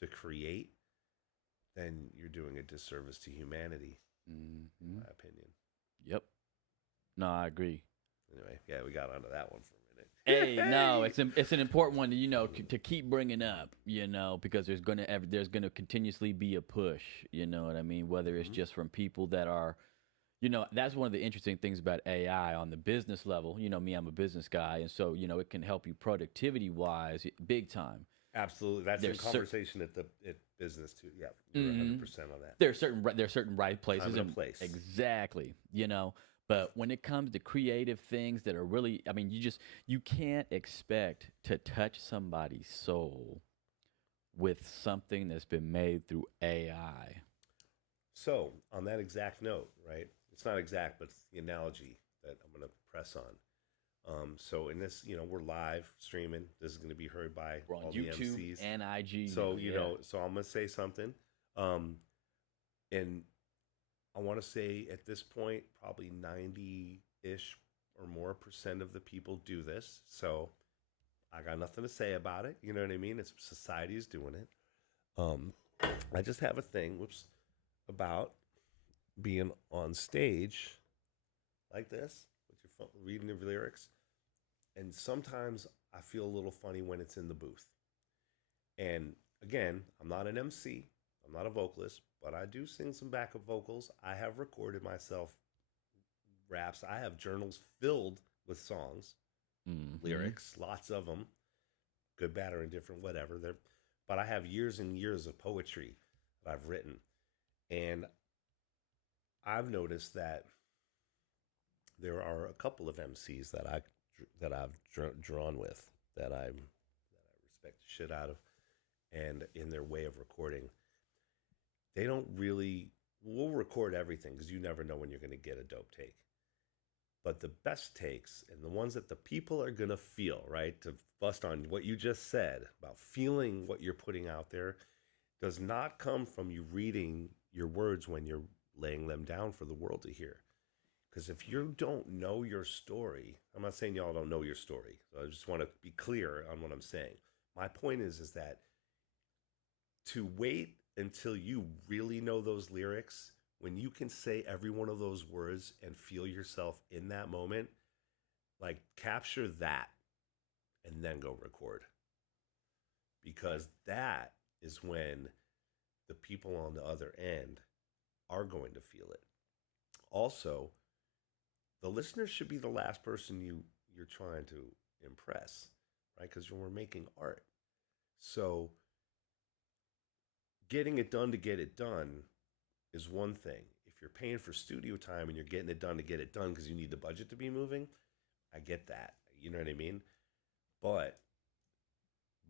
to create, then you're doing a disservice to humanity, in Mm-hmm. my opinion. Yep. No, I agree. Anyway, yeah, we got onto that one for a minute. Hey, no, it's an important one to to keep bringing up, because there's gonna continuously be a push. You know what I mean? Whether it's Mhm. just from people that are, that's one of the interesting things about AI on the business level. Me, I'm a business guy, and so it can help you productivity wise, big time. Absolutely, that's in There's cer- conversation at business too. Yeah, you're Mhm. 100% on that. There's certain right Time places and a and place. exactly, but when it comes to creative things that are really, I mean, you can't expect to touch somebody's soul with something that's been made through AI. So, on that exact note, right? It's not exact, but it's the analogy that I'm going to press on. So, in this, we're live streaming. This is going to be heard by We're on all the YouTube MCs. and IG now. So, Yeah. so I'm going to say something. Um, and I want to say at this point, probably 90 ish or more percent of the people do this. So, I got nothing to say about it. You know what I mean? It's society is doing it. Um, I just have a thing, whoops, about being on stage like this with your phone, reading the lyrics. And sometimes I feel a little funny when it's in the booth. And again, I'm not an MC, I'm not a vocalist, but I do sing some backup vocals. I have recorded myself raps. I have journals filled with songs, Hmm. lyrics, lots of them, good, bad, or indifferent, whatever. But I have years and years of poetry that I've written. And I've noticed that there are a couple of MCs that I've drawn with that I respect the shit out of, and in their way of recording, they don't really. We'll record everything because you never know when you're going to get a dope take. But the best takes and the ones that the people are going to feel, right, to bust on what you just said about feeling what you're putting out there, does not come from you reading your words when you're laying them down for the world to hear. Because if you don't know your story, I'm not saying y'all don't know your story. So I just want to be clear on what I'm saying. My point is that to wait until you really know those lyrics, when you can say every one of those words and feel yourself in that moment, like capture that and then go record. Because that is when the people on the other end are going to feel it. Also, the listener should be the last person you're trying to impress, right? Because we're making art. So getting it done to get it done is one thing. If you're paying for studio time and you're getting it done to get it done because you need the budget to be moving, I get that. You know what I mean? But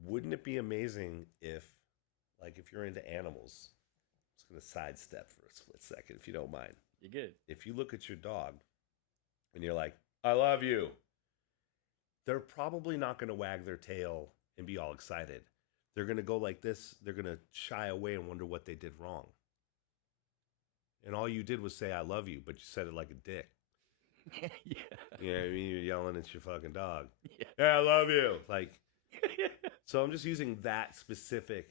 wouldn't it be amazing if, like, if you're into animals, I'm just going to sidestep for a split second, if you don't mind. You're good. If you look at your dog and you're like, I love you, they're probably not going to wag their tail and be all excited. They're going to go like this. They're going to shy away and wonder what they did wrong. And all you did was say, I love you, but you said it like a dick. Yeah. You know what I mean? You're yelling at your fucking dog. Yeah. Yeah, I love you. Like, so I'm just using that specific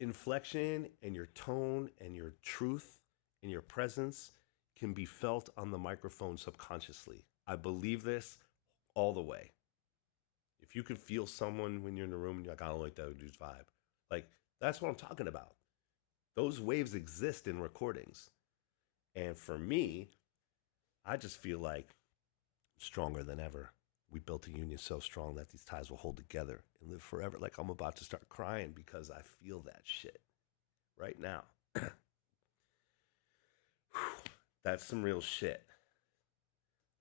inflection, and your tone and your truth and your presence can be felt on the microphone subconsciously. I believe this all the way. If you can feel someone when you're in the room and you're like, I don't like that dude's vibe, like, that's what I'm talking about. Those waves exist in recordings. And for me, I just feel like stronger than ever. We built a union so strong that these ties will hold together and live forever. Like, I'm about to start crying because I feel that shit right now. That's some real shit.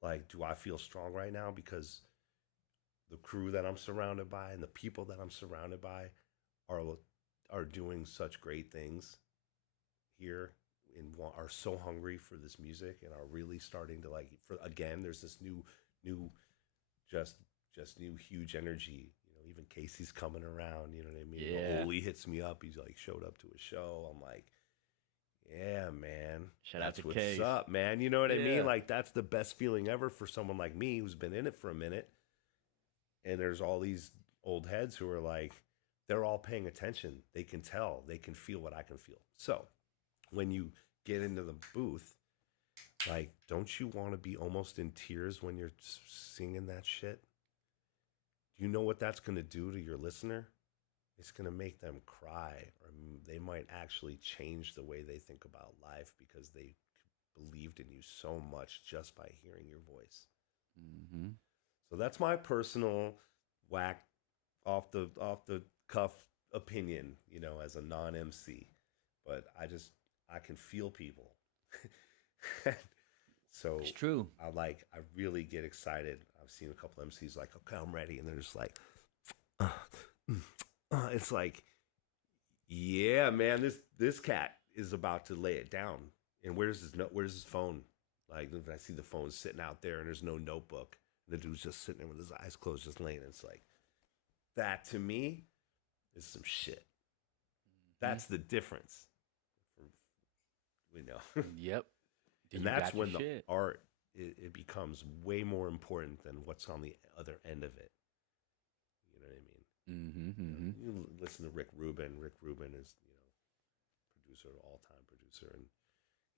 Like, do I feel strong right now because the crew that I'm surrounded by and the people that I'm surrounded by are are doing such great things here and are so hungry for this music and are really starting to, like, for again, there's this new just new huge energy. Even Casey's coming around, you know what I mean? Yeah. Oli hits me up. He's like showed up to a show. I'm like, yeah, man. Shout out That's to what's Case. up, man. You know what I Yeah. mean? Like, that's the best feeling ever for someone like me who's been in it for a minute. And there's all these old heads who are like, they're all paying attention. They can tell, they can feel what I can feel. So when you get into the booth, like, don't you want to be almost in tears when you're singing that shit? Do you know what that's going to do to your listener? It's going to make them cry, or they might actually change the way they think about life because they believed in you so much just by hearing your voice. Mm-hmm. So that's my personal whack off the cuff opinion, as a non-MC. But I can feel people. So It's true. I really get excited. I've seen a couple MCs like, okay, I'm ready, and they're just like, uh, it's like, yeah, man, this cat is about to lay it down. And where's his phone? Like, if I see the phone sitting out there and there's no notebook, and the dude's just sitting there with his eyes closed, just laying. It's like, that to me is some shit. That's the difference. We know. Yep. And that's when the art, it becomes way more important than what's on the other end of it. You know what I mean? Mm-hmm. You listen to Rick Rubin. Rick Rubin is, producer, all-time producer, and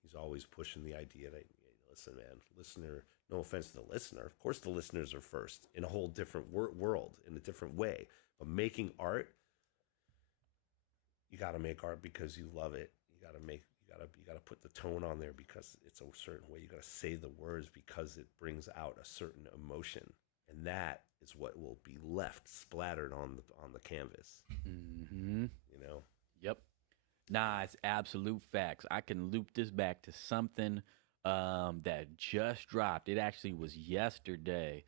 he's always pushing the idea that, listen, man, listener, no offense to the listener. Of course the listeners are first in a whole different world, in a different way. But making art, you got to make art because you love it. You got to put the tone on there because it's a certain way. You got to say the words because it brings out a certain emotion, and that is what will be left splattered on the canvas. Mm-hmm. Yep. Nah, it's absolute facts. I can loop this back to something that just dropped. It actually was yesterday.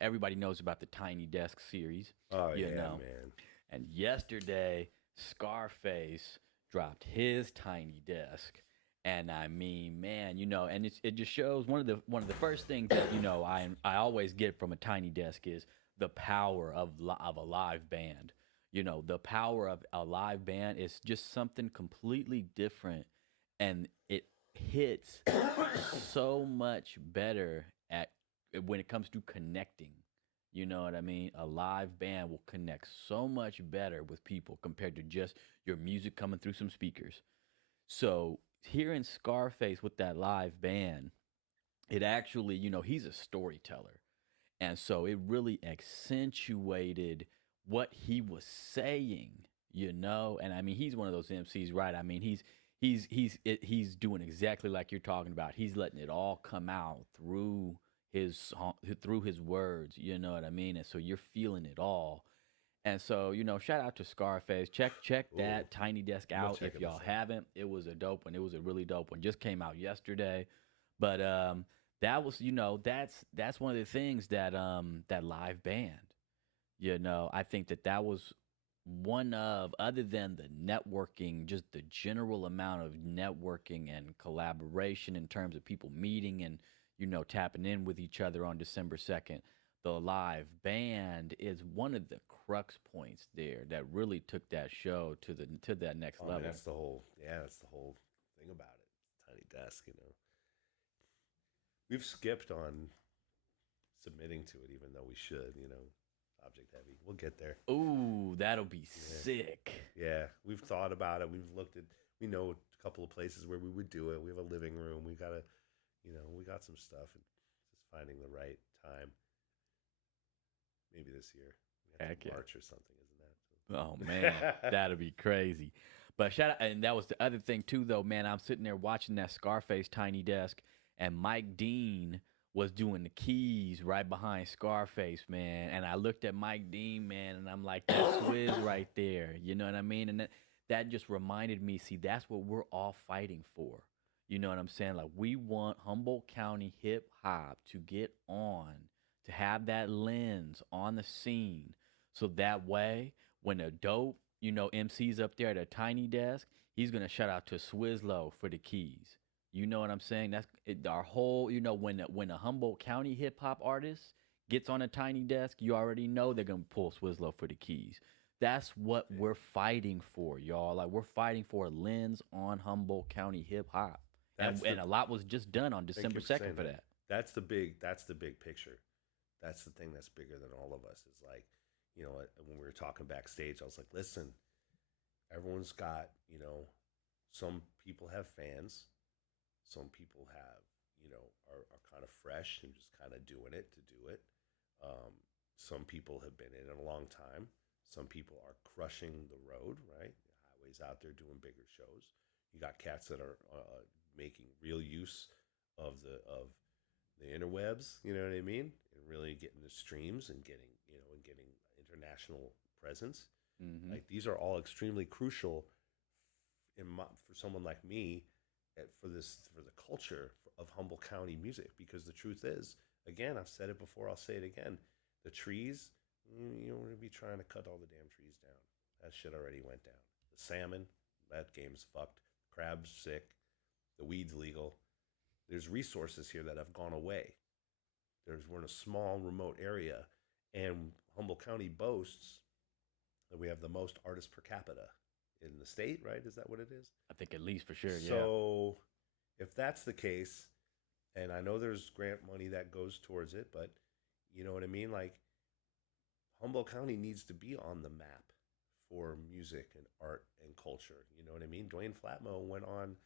Everybody knows about the Tiny Desk series. Oh, yeah, man. And yesterday, Scarface dropped his Tiny Desk. And I mean, man, and it just shows one of the first things that, I always get from a Tiny Desk is the power of a live band. The power of a live band is just something completely different, and it hits so much better when it comes to connecting. You know what I mean? A live band will connect so much better with people compared to just your music coming through some speakers. So hearing Scarface with that live band, it actually, he's a storyteller. And so it really accentuated what he was saying, And I mean, he's one of those MCs, right? I mean, he's doing exactly like you're talking about. He's letting it all come out through his song, through his words, you know what I mean? And so you're feeling it all. And so, shout out to Scarface. Check that Tiny Desk out if y'all haven't. It was a dope one. It was a really dope one. Just came out yesterday. But that was, that's one of the things that that live band, I think that was one of, other than the networking, just the general amount of networking and collaboration in terms of people meeting and, tapping in with each other on December 2nd. The live band is one of the crux points there that really took that show to that next level. That's the whole thing about it. Tiny Desk, We've skipped on submitting to it, even though we should, Object Heavy. We'll get there. Ooh, that'll be sick. Yeah, we've thought about it. We know a couple of places where we would do it. We have a living room. We got we got some stuff. And just finding the right time. Maybe this year. March or something, isn't that? Oh, man, that'll be crazy. But shout out, and that was the other thing, too, though, man. I'm sitting there watching that Scarface Tiny Desk, and Mike Dean was doing the keys right behind Scarface, man. And I looked at Mike Dean, man, and I'm like, that's Swizz right there. You know what I mean? And that just reminded me, see, that's what we're all fighting for. You know what I'm saying? Like, we want Humboldt County Hip Hop to get on, to have that lens on the scene. So that way, when a dope, MC's up there at a Tiny Desk, he's going to shout out to Swizlo for the keys. You know what I'm saying? That's our whole, when a Humboldt County hip hop artist gets on a Tiny Desk, you already know they're going to pull Swizlo for the keys. That's what we're fighting for, y'all. Like, we're fighting for a lens on Humboldt County hip hop. And a lot was just done on December 2nd for that. That's the big picture. That's the thing that's bigger than all of us. Is like, when we were talking backstage, I was like, listen, everyone's got, some people have fans, some people have, are kind of fresh and just kind of doing it to do it. Um, some people have been in it a long time. Some people are crushing the road, right? Highways out there doing bigger shows. You got cats that are making real use of the interwebs. You know what I mean? And really getting the streams and getting international presence. Mm-hmm. Like these are all extremely crucial for someone like me for the culture of Humboldt County music. Because the truth is, again, I've said it before, I'll say it again. The trees, you don't want to be trying to cut all the damn trees down. That shit already went down. The salmon, that game's fucked. Crab's sick. The weed's legal. There's resources here that have gone away. We're in a small, remote area, and Humboldt County boasts that we have the most artists per capita in the state, right? Is that what it is? I think at least for sure, yeah. So if that's the case, and I know there's grant money that goes towards it, but you know what I mean? Like Humboldt County needs to be on the map for music and art and culture. You know what I mean? Dwayne Flatmo went on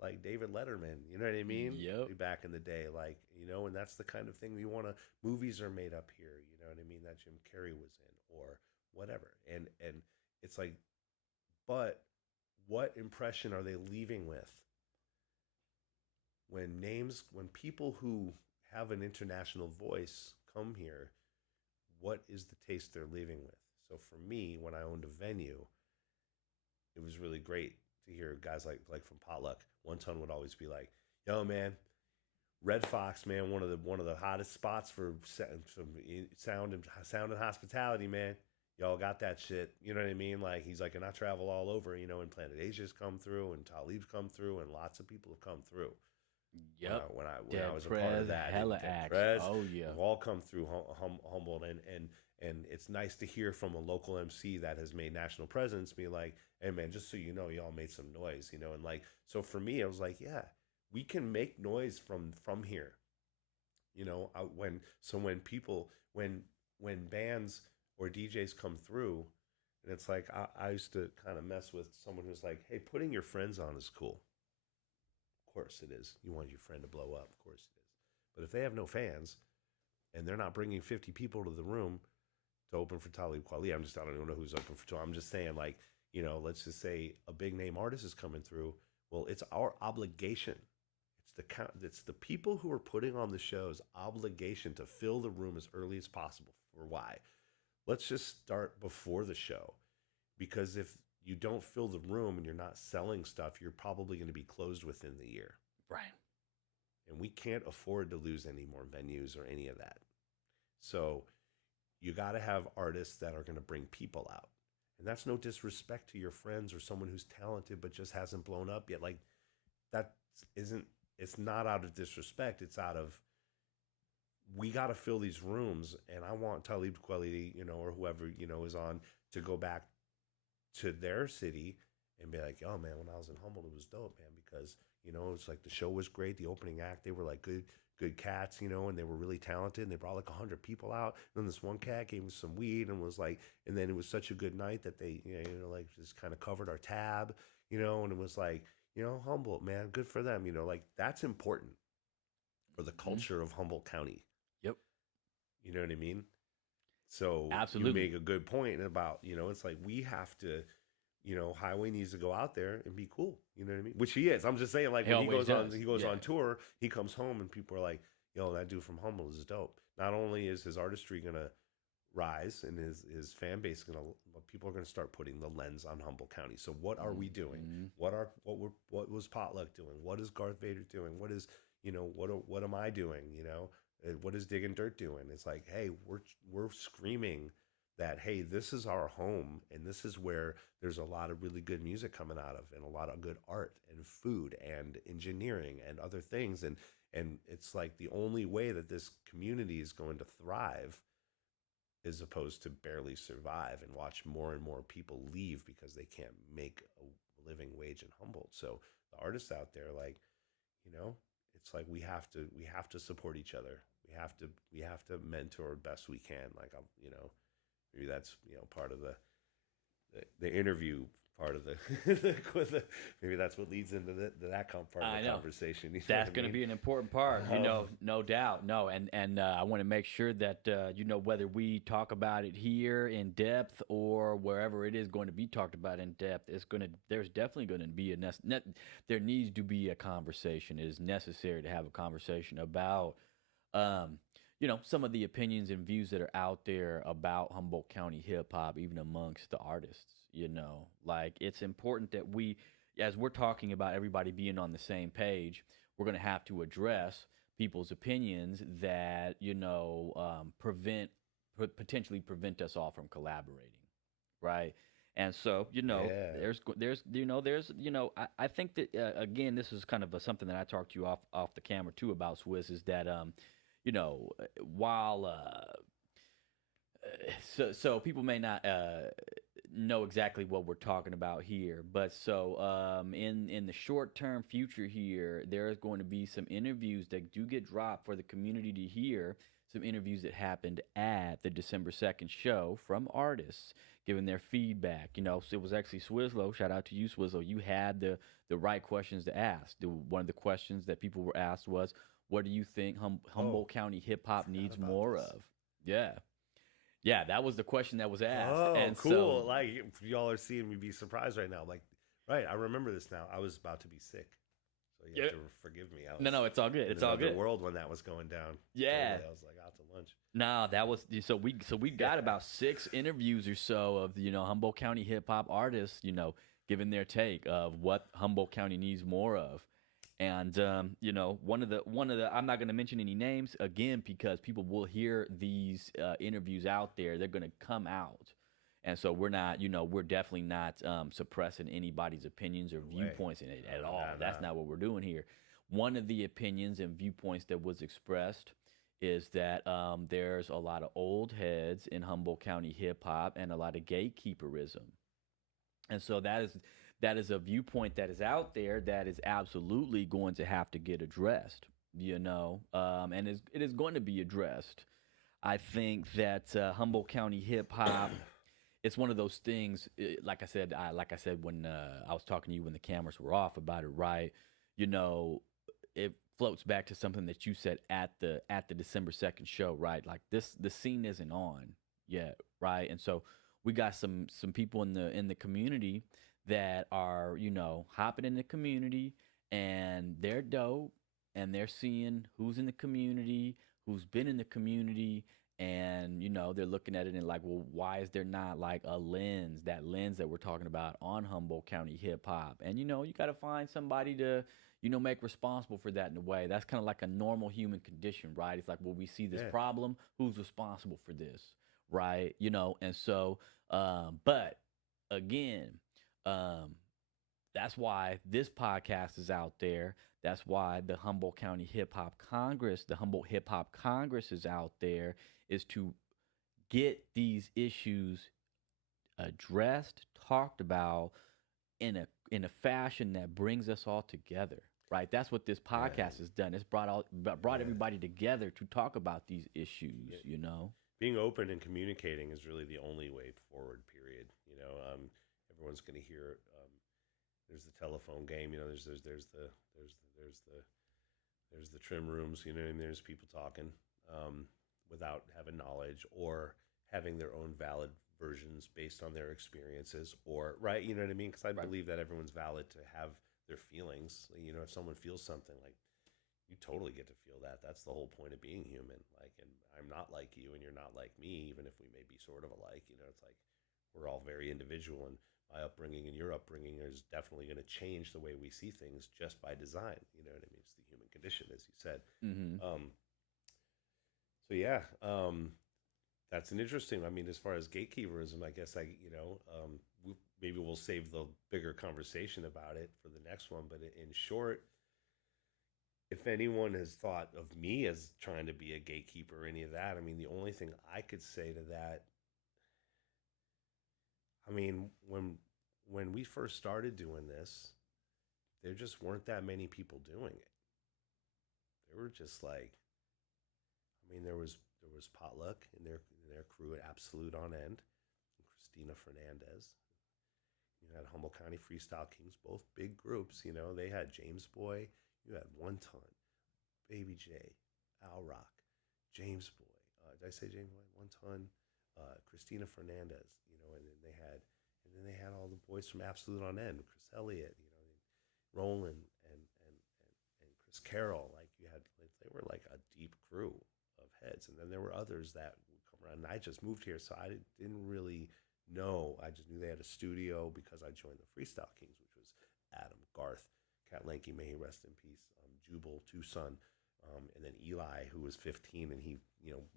like David Letterman, you know what I mean? Yep. Back in the day, like, and that's the kind of thing we want to, movies are made up here, you know what I mean? That Jim Carrey was in or whatever. And it's like, but what impression are they leaving with when people who have an international voice come here? What is the taste they're leaving with? So for me, when I owned a venue, it was really great to hear guys like from Potluck. One Ton would always be like, "Yo, man, Red Fox, man, one of the hottest spots for sound and hospitality, man. Y'all got that shit. You know what I mean? Like he's like, and I travel all over, and Planet Asia's come through, and Talib's come through, and lots of people have come through. Yep. When I was a part of that, hella acts. Oh yeah. have all come through Humboldt, and it's nice to hear from a local MC that has made national presence be like, hey man, just so you know, y'all made some noise, and like, so for me, I was like, yeah, we can make noise from here, when bands or DJs come through, and it's like I used to kind of mess with someone who's like, hey, putting your friends on is cool. Of course it is. You want your friend to blow up, of course it is. But if they have no fans and they're not bringing 50 people to the room to open for Talib Kweli, I don't even know who's open for. I'm just saying, like, let's just say a big name artist is coming through. Well, it's our obligation. It's the people who are putting on the show's obligation to fill the room as early as possible. For why? Let's just start before the show, because if you don't fill the room and you're not selling stuff, you're probably going to be closed within the year. Right. And we can't afford to lose any more venues or any of that. So you got to have artists that are going to bring people out. And that's no disrespect to your friends or someone who's talented but just hasn't blown up yet. Like it's not out of disrespect. It's out of, we got to fill these rooms. And I want Talib Kweli, or whoever, is on, to go back to their city and be like, oh man, when I was in Humboldt, it was dope, man, because, it's like the show was great. The opening act, they were like good cats, and they were really talented, and they brought like 100 people out. And then this one cat gave me some weed and was like, and then it was such a good night that they, like just kind of covered our tab, and it was like, Humboldt, man, good for them, like that's important for the culture of Humboldt County. Yep. You know what I mean? So absolutely, you make a good point about, it's like we have to, Highway needs to go out there and be cool. You know what I mean? Which he is. I'm just saying, like when he goes on tour, he comes home and people are like, yo, that dude from Humboldt is dope. Not only is his artistry gonna rise and his fan base people are gonna start putting the lens on Humboldt County. So what are we doing? What was Potluck doing? What is Garth Vader doing? What is, what am I doing? What is Digging Dirt doing? It's like, hey, we're screaming that, hey, this is our home, and this is where there's a lot of really good music coming out of, and a lot of good art and food and engineering and other things, and it's like the only way that this community is going to thrive, as opposed to barely survive and watch more and more people leave because they can't make a living wage in Humboldt. So the artists out there, like, it's like we have to support each other. We have to mentor best we can. Like, maybe that's part of the interview part of maybe that's what leads into that part of the conversation. You know that's what I going to mean? be an important part, no doubt. No, and I want to make sure that whether we talk about it here in depth or wherever it is going to be talked about in depth, there's definitely going to be there needs to be a conversation. It is necessary to have a conversation about some of the opinions and views that are out there about Humboldt County hip hop, even amongst the artists. Like it's important that as we're talking about everybody being on the same page, we're going to have to address people's opinions that potentially prevent us all from collaborating, right? And so Yeah. I think that again, this is kind of something that I talked to you off the camera too about, Swiss, is that while so people may not know exactly what we're talking about here, but in the short term future here, there is going to be some interviews that do get dropped for the community to hear. Some interviews that happened at the December 2nd show from artists giving their feedback. So it was actually Swizlo. Shout out to you, Swizlo. You had the right questions to ask. One of the questions that people were asked was, what do you think Humboldt County hip hop needs more of? Yeah. Yeah, that was the question that was asked. Oh, and cool. So, Like, y'all are seeing me be surprised right now. I'm like, right, I remember this now. I was about to be sick. So you have to forgive me. No, it's all good. It's all good. World when that was going down. Yeah. Totally, I was like out to lunch. No, that was so we got about 6 interviews or so of Humboldt County hip hop artists, giving their take of what Humboldt County needs more of. And one of the I'm not going to mention any names again because people will hear these interviews out there. They're going to come out, and so we're not, we're definitely not suppressing anybody's opinions or viewpoints in it at all. That's not what we're doing here. One of the opinions and viewpoints that was expressed is that there's a lot of old heads in Humboldt County hip hop and a lot of gatekeeperism, and so that is a viewpoint that is out there that is absolutely going to have to get addressed, and it is going to be addressed. I think that Humboldt County hip hop, it's one of those things. Like I said when I was talking to you when the cameras were off about it, right? It floats back to something that you said at the December 2nd show, right? Like the scene isn't on yet, right? And so we got some people in the community that are hopping in the community, and they're dope, and they're seeing who's in the community, who's been in the community, and they're looking at it and like, well, why is there not like a lens that we're talking about on Humboldt County hip hop? And you got to find somebody to make responsible for that in a way. That's kind of like a normal human condition, right? It's like, well, we see this problem, who's responsible for this, right? And so but again, that's why this podcast is out there. That's why the Humboldt County Hip Hop Congress, the Humboldt Hip Hop Congress is out there, is to get these issues addressed, talked about in a fashion that brings us all together. Right? That's what this podcast has done. It's brought everybody together to talk about these issues, Being open and communicating is really the only way forward, period. Everyone's going to hear there's the telephone game, there's the trim rooms, and there's people talking without having knowledge or having their own valid versions based on their experiences, or right, you know what I mean? Because I believe that everyone's valid to have their feelings. If someone feels something, like, you totally get to feel that. That's the whole point of being human. Like, and I'm not like you, and you're not like me, even if we may be sort of alike. It's like we're all very individual, and my upbringing and your upbringing is definitely going to change the way we see things just by design. You know what I mean? It's the human condition, as you said. Mm-hmm. So yeah, that's an interesting. I mean, as far as gatekeeperism, I guess maybe we'll save the bigger conversation about it for the next one. But in short, if anyone has thought of me as trying to be a gatekeeper or any of that, I mean, the only thing I could say to that, I mean, when we first started doing this, there just weren't that many people doing it. There were just like, I mean, there was potluck, and their crew at Absolute on End, and Christina Fernandez. You had Humboldt County Freestyle Kings, both big groups. They had James Boy, you had One Ton, Baby J, Al Rock, James Boy. Did I say James Boy? One Ton, Christina Fernandez. And then they had all the boys from Absolute on End, Chris Elliott, Roland and Chris Carroll. They were like a deep crew of heads. And then there were others that would come around. And I just moved here, so I didn't really know. I just knew they had a studio because I joined the Freestyle Kings, which was Adam, Garth, Cat Lanky, may he rest in peace, Jubal, Tucson, and then Eli, who was 15, and he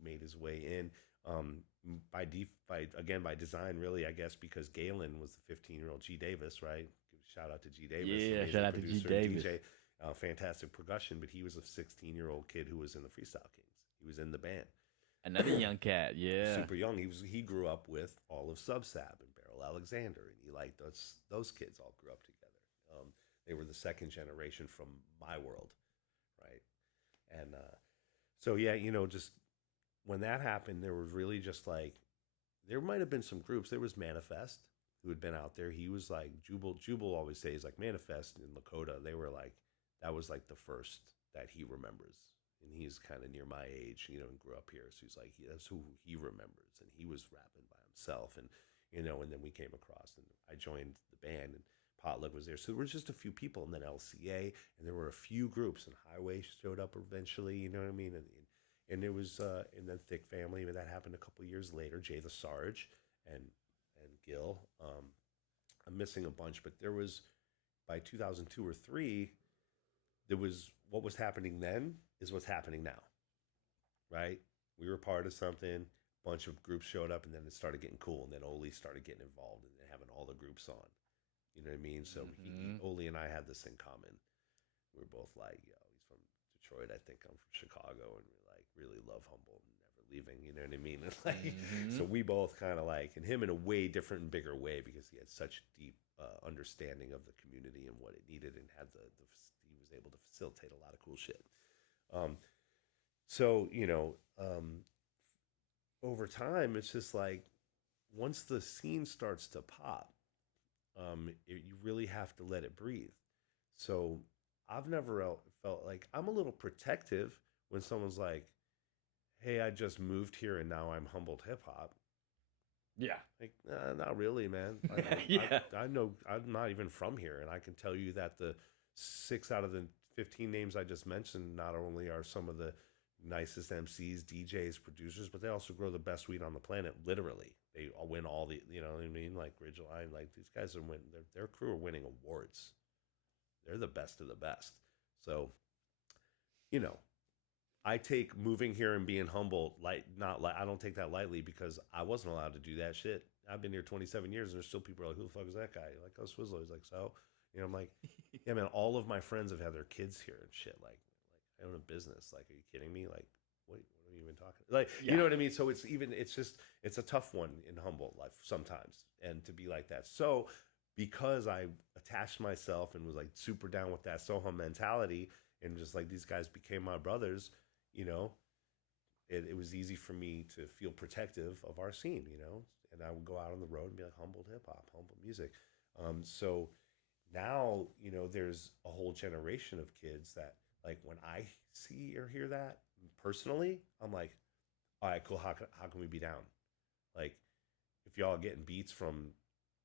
made his way in by design, really, I guess, because Galen was the 15-year-old G Davis, right? Shout out to G Davis. Yeah, shout out to G Davis. DJ, fantastic percussion, but he was a 16-year-old kid who was in the Freestyle Kings. He was in the band. Another young cat, yeah. Super young. He grew up with all of Subsab and Beryl Alexander, and he liked those kids all grew up together. They were the second generation from my world, right? And so yeah, just when that happened, there was really just like there might have been some groups. There was Manifest, who had been out there. He was like Jubal always says like Manifest in Lakota. They were like that was like the first that he remembers. And he's kind of near my age, and grew up here. So he's like, that's who he remembers. And he was rapping by himself. And then we came across and I joined the band and Potluck was there. So there was just a few people, and then LCA, and there were a few groups, and Highway showed up eventually, you know what I mean? And it was, and then Thick Family, but that happened a couple years later, Jay the Sarge and Gil. I'm missing a bunch, but there was, by 2002 or 3, there was, what was happening then is what's happening now, right? We were part of something, a bunch of groups showed up, and then it started getting cool, and then Oli started getting involved and having all the groups on. You know what I mean? So Oli and I had this in common. We were both like, he's from Detroit. I think I'm from Chicago, and we like really love Humboldt and never leaving. You know what I mean? And like, so we both kind of like, and him in a way different and bigger way because he had such deep understanding of the community and what it needed, and had he was able to facilitate a lot of cool shit. So over time, it's just like once the scene starts to pop. You really have to let it breathe. So I've never felt like I'm a little protective when someone's like, hey, I just moved here and now I'm Humboldt Hip Hop. Yeah. Like, not really, man. I know I'm not even from here. And I can tell you that the 6 out of the 15 names I just mentioned not only are some of the nicest MCs, DJs, producers, but they also grow the best weed on the planet, literally. They all win all the, you know what I mean? Like Ridgeline, like these guys are their crew are winning awards. They're the best of the best. So, I take moving here and being Humboldt I don't take that lightly because I wasn't allowed to do that shit. I've been here 27 years and there's still people who are like, who the fuck is that guy? Like, oh, Swizlo. He's like, so, I'm like, yeah, man, all of my friends have had their kids here and shit. Like I own a business. Like, are you kidding me? Like, what are you even talking? Like, you know what I mean? So it's a tough one in Humboldt life sometimes. And to be like that. So because I attached myself and was like super down with that Soham mentality and just like these guys became my brothers, it was easy for me to feel protective of our scene, and I would go out on the road and be like Humboldt hip hop, Humboldt music. So now, there's a whole generation of kids that like when I see or hear that personally, I'm like, all right, cool. How can we be down? Like, if y'all getting beats from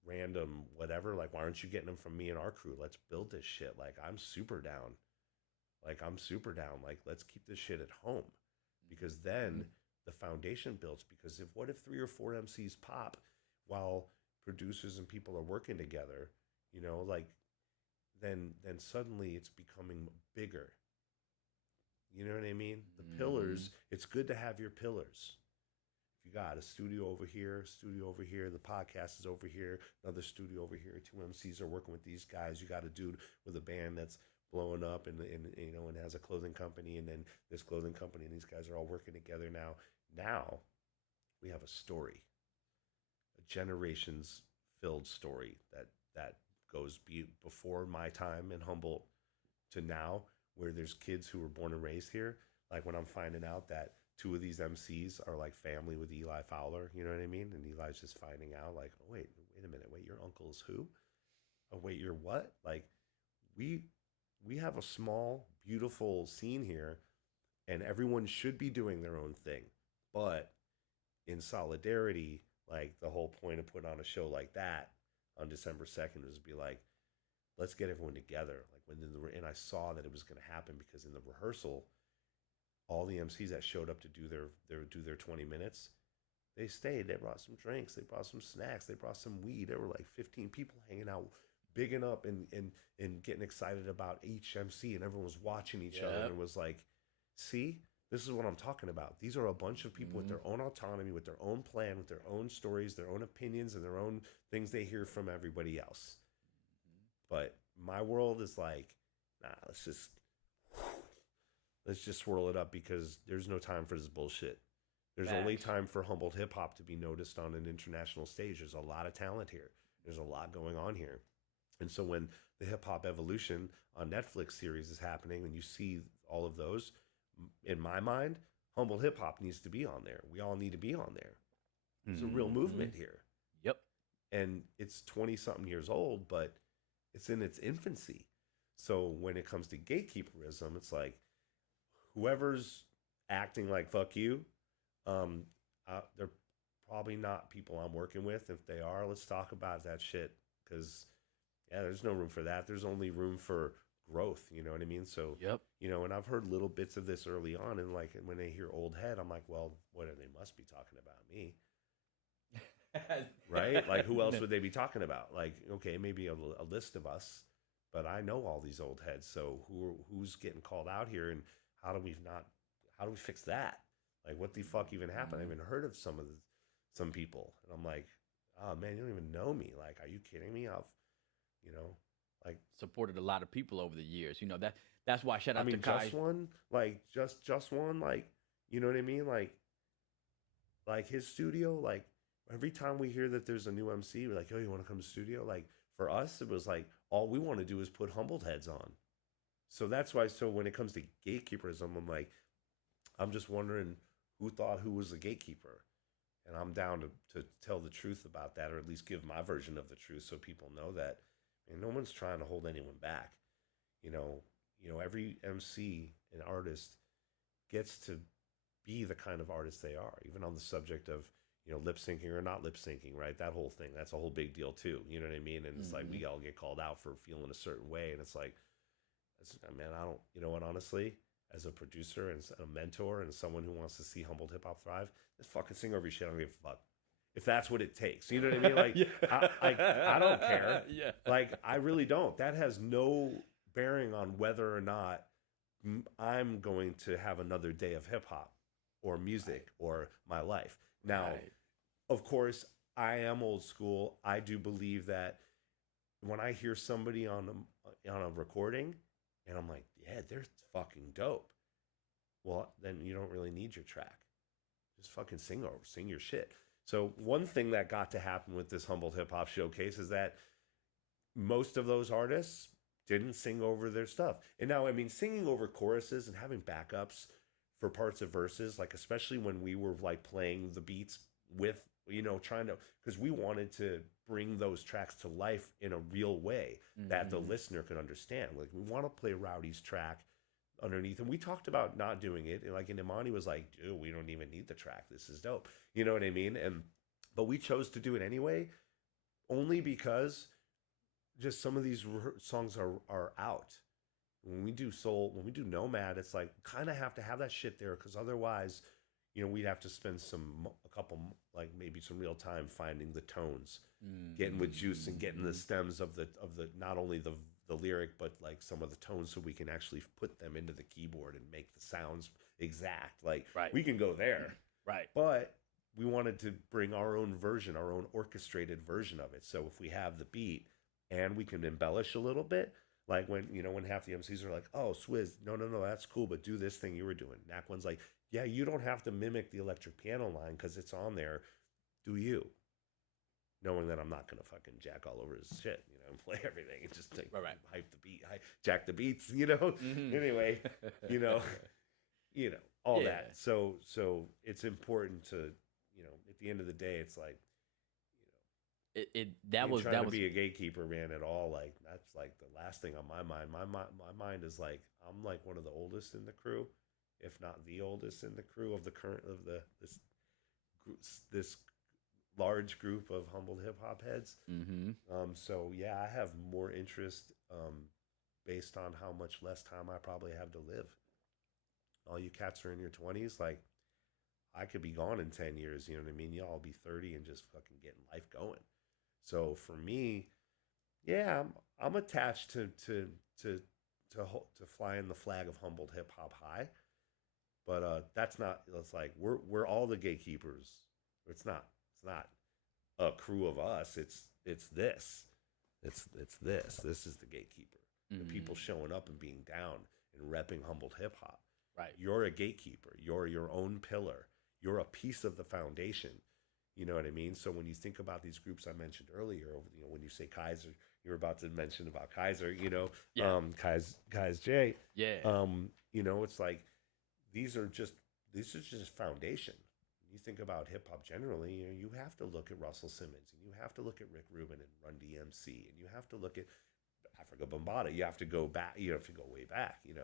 random whatever, like, why aren't you getting them from me and our crew? Let's build this shit. Like, I'm super down. Like, let's keep this shit at home, because then the foundation builds. Because what if 3 or 4 MCs pop while producers and people are working together? Like, then suddenly it's becoming bigger. You know what I mean? The pillars, it's good to have your pillars. If you got a studio over here, the podcast is over here, another studio over here, 2 MCs are working with these guys. You got a dude with a band that's blowing up and has a clothing company, and then this clothing company, and these guys are all working together now. Now we have a story, a generations filled story that goes before my time in Humboldt to now, where there's kids who were born and raised here. Like when I'm finding out that two of these MCs are like family with Eli Fowler, you know what I mean? And Eli's just finding out like, oh, wait a minute, wait, your uncle is who? Oh, wait, you're what? Like, we we have a small, beautiful scene here, and everyone should be doing their own thing. But in solidarity, like the whole point of putting on a show like that on December 2nd was to be like, let's get everyone together. Like and I saw that it was going to happen because in the rehearsal, all the MCs that showed up to do their 20 minutes, they stayed. They brought some drinks. They brought some snacks. They brought some weed. There were like 15 people hanging out, bigging up and getting excited about each MC, and everyone was watching each other. And it was like, see, this is what I'm talking about. These are a bunch of people with their own autonomy, with their own plan, with their own stories, their own opinions, and their own things they hear from everybody else. But my world is like, nah, let's just swirl it up because there's no time for this bullshit. There's only time for Humboldt Hip Hop to be noticed on an international stage. There's a lot of talent here. There's a lot going on here. And so when the Hip Hop Evolution on Netflix series is happening and you see all of those, in my mind, Humboldt Hip Hop needs to be on there. We all need to be on there. There's a real movement here. Yep. And it's 20-something years old, but it's in its infancy. So when it comes to gatekeeperism, it's like whoever's acting like fuck you, they're probably not people I'm working with. If they are, let's talk about that shit. Because, yeah, there's no room for that. There's only room for growth. You know what I mean? So, and I've heard little bits of this early on. And, like, when they hear old head, I'm like, well, they must be talking about me. Right? Like, who else would they be talking about? Like, okay, maybe a list of us. But I know all these old heads. So who's getting called out here? And how do we fix that? Like, what the fuck even happened? I haven't heard of some people. And I'm like, oh, man, you don't even know me. Like, are you kidding me? I've, like... supported a lot of people over the years. That's why shout out to Kai. Just one, like, you know what I mean? Like his studio, like, every time we hear that there's a new MC, we're like, oh, you want to come to the studio? Like, for us, it was like, all we want to do is put Humboldt heads on. So that's why, when it comes to gatekeeperism, I'm just wondering who thought who was the gatekeeper. And I'm down to tell the truth about that, or at least give my version of the truth so people know that no one's trying to hold anyone back. Every MC and artist gets to be the kind of artist they are, even on the subject of, lip syncing or not lip syncing, right? That whole thing, that's a whole big deal too. You know what I mean? And it's like, we all get called out for feeling a certain way. And it's like, man, I don't, you know what, honestly, as a producer and a mentor and someone who wants to see Humboldt hip hop thrive, just fucking sing over your shit. I don't give a fuck. If that's what it takes, you know what I mean? Like, I don't care. Yeah. Like, I really don't. That has no bearing on whether or not I'm going to have another day of hip hop or music or my life. Now, of course, I am old school. I do believe that when I hear somebody on a recording and I'm like, yeah, they're fucking dope. Well, then you don't really need your track. Just fucking sing your shit. So one thing that got to happen with this Humboldt Hip Hop Showcase is that most of those artists didn't sing over their stuff. And now, singing over choruses and having backups for parts of verses, like especially when we were like playing the beats with, trying to, because we wanted to bring those tracks to life in a real way that the listener could understand. Like, we want to play Rowdy's track underneath, and we talked about not doing it. And Imani was like, dude, we don't even need the track. This is dope. You know what I mean? But we chose to do it anyway, only because just some of these songs are out. When we do soul, when we do Nomad, it's like kind of have to have that shit there, because otherwise, we'd have to spend a couple, like maybe some real time finding the tones, getting with Juice and getting the stems of the not only the lyric, but like some of the tones, so we can actually put them into the keyboard and make the sounds exact. Like, we can go there, right? But we wanted to bring our own version, our own orchestrated version of it. So if we have the beat and we can embellish a little bit. Like when half the MCs are like, oh, Swizz, no, that's cool, but do this thing you were doing. One's like, yeah, you don't have to mimic the electric piano line because it's on there. Do you? Knowing that I'm not going to fucking jack all over his shit, and play everything and just hype the beat, jack the beats, Anyway, you know, all Yeah. that. So it's important to, at the end of the day, it's like, It I that ain't was trying that to was be a gatekeeper, man, at all. Like that's like the last thing on my mind. My mind is like I'm like one of the oldest in the crew, if not the oldest in the crew of the current of the this large group of Humboldt hip hop heads. mm-hmm. So yeah, I have more interest based on how much less time I probably have to live. All you cats are in your 20s, like I could be gone in 10 years, you know what I mean? Y'all be 30 and just fucking getting life going. So for me, yeah, I'm attached to to flying the flag of Humboldt hip hop high, but that's not. It's like we're all the gatekeepers. It's not. It's not a crew of us. It's this. It's this. This is the gatekeeper. The people Mm-hmm. showing up and being down and repping Humboldt hip hop. Right. You're a gatekeeper. You're your own pillar. You're a piece of the foundation. You know what I mean? So when you think about these groups I mentioned earlier, when you say Kaiser, you're about to mention about Kaiser, Yeah. Kai's J, Yeah. it's like these are just foundation. You think about hip hop generally, you have to look at Russell Simmons and you have to look at Rick Rubin and Run DMC and you have to look at Africa Bombata. You have to go back. You have to go way back. Mm-hmm.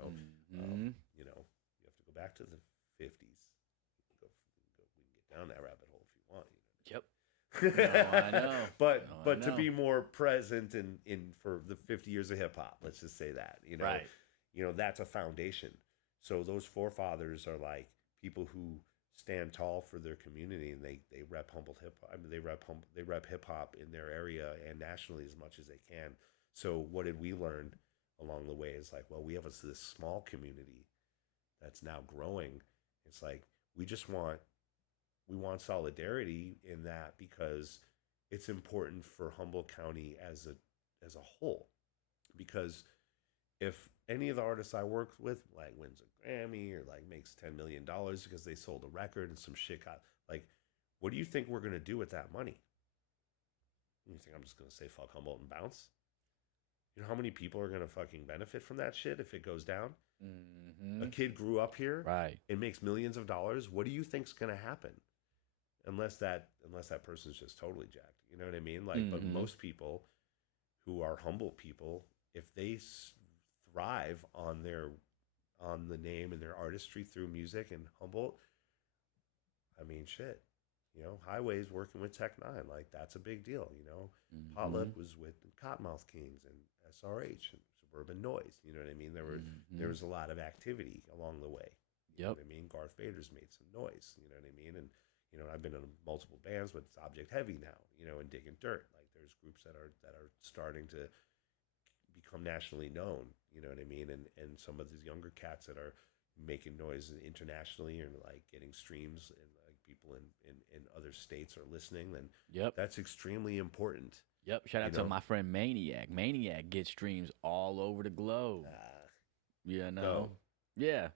You have to go back to the 50s. We can get down that rabbit hole if you want. Yep. No, I You know? know. but No, I but to know. be more present in for the 50 years of hip hop, let's just say that. Right. That's a foundation. So those forefathers are like people who stand tall for their community and they rep Humboldt hip hop. I mean, they rep hip hop in their area and nationally as much as they can. So what did we learn along the way? Is like, well, we have this small community that's now growing. It's like we want solidarity in that because it's important for Humboldt County as a whole. Because if any of the artists I work with like wins a Grammy or like makes $10 million because they sold a record and some shit got like, what do you think we're gonna do with that money? You think I'm just gonna say fuck Humboldt and bounce? You know how many people are gonna fucking benefit from that shit if it goes down? A Mm-hmm. kid grew up here Right. and makes millions of dollars. What do you think's gonna happen? Unless that person's just totally jacked. You know what I mean? Like, but Mm-hmm. most people who are Humboldt people, if they thrive on the name and their artistry through music and Humboldt, I mean, shit. Highways working with Tech Nine, like that's a big deal. Mm-hmm. Potluck was with Cottonmouth Kings and SRH and Suburban Noise. You know what I mean? There Mm-hmm. was a lot of activity along the way. You know Yep. what I mean? Garth Vader's made some noise. You know what I mean? And I've been in multiple bands, but it's Object Heavy now. And Digging Dirt. Like there's groups that are starting to become nationally known. You know what I mean? And some of these younger cats that are making noise internationally and like getting streams and like people in other states are listening, then Yep. that's extremely important. Yep. Shout You out to know, my friend Maniac. Maniac gets streams all over the globe. You know. go. Yeah.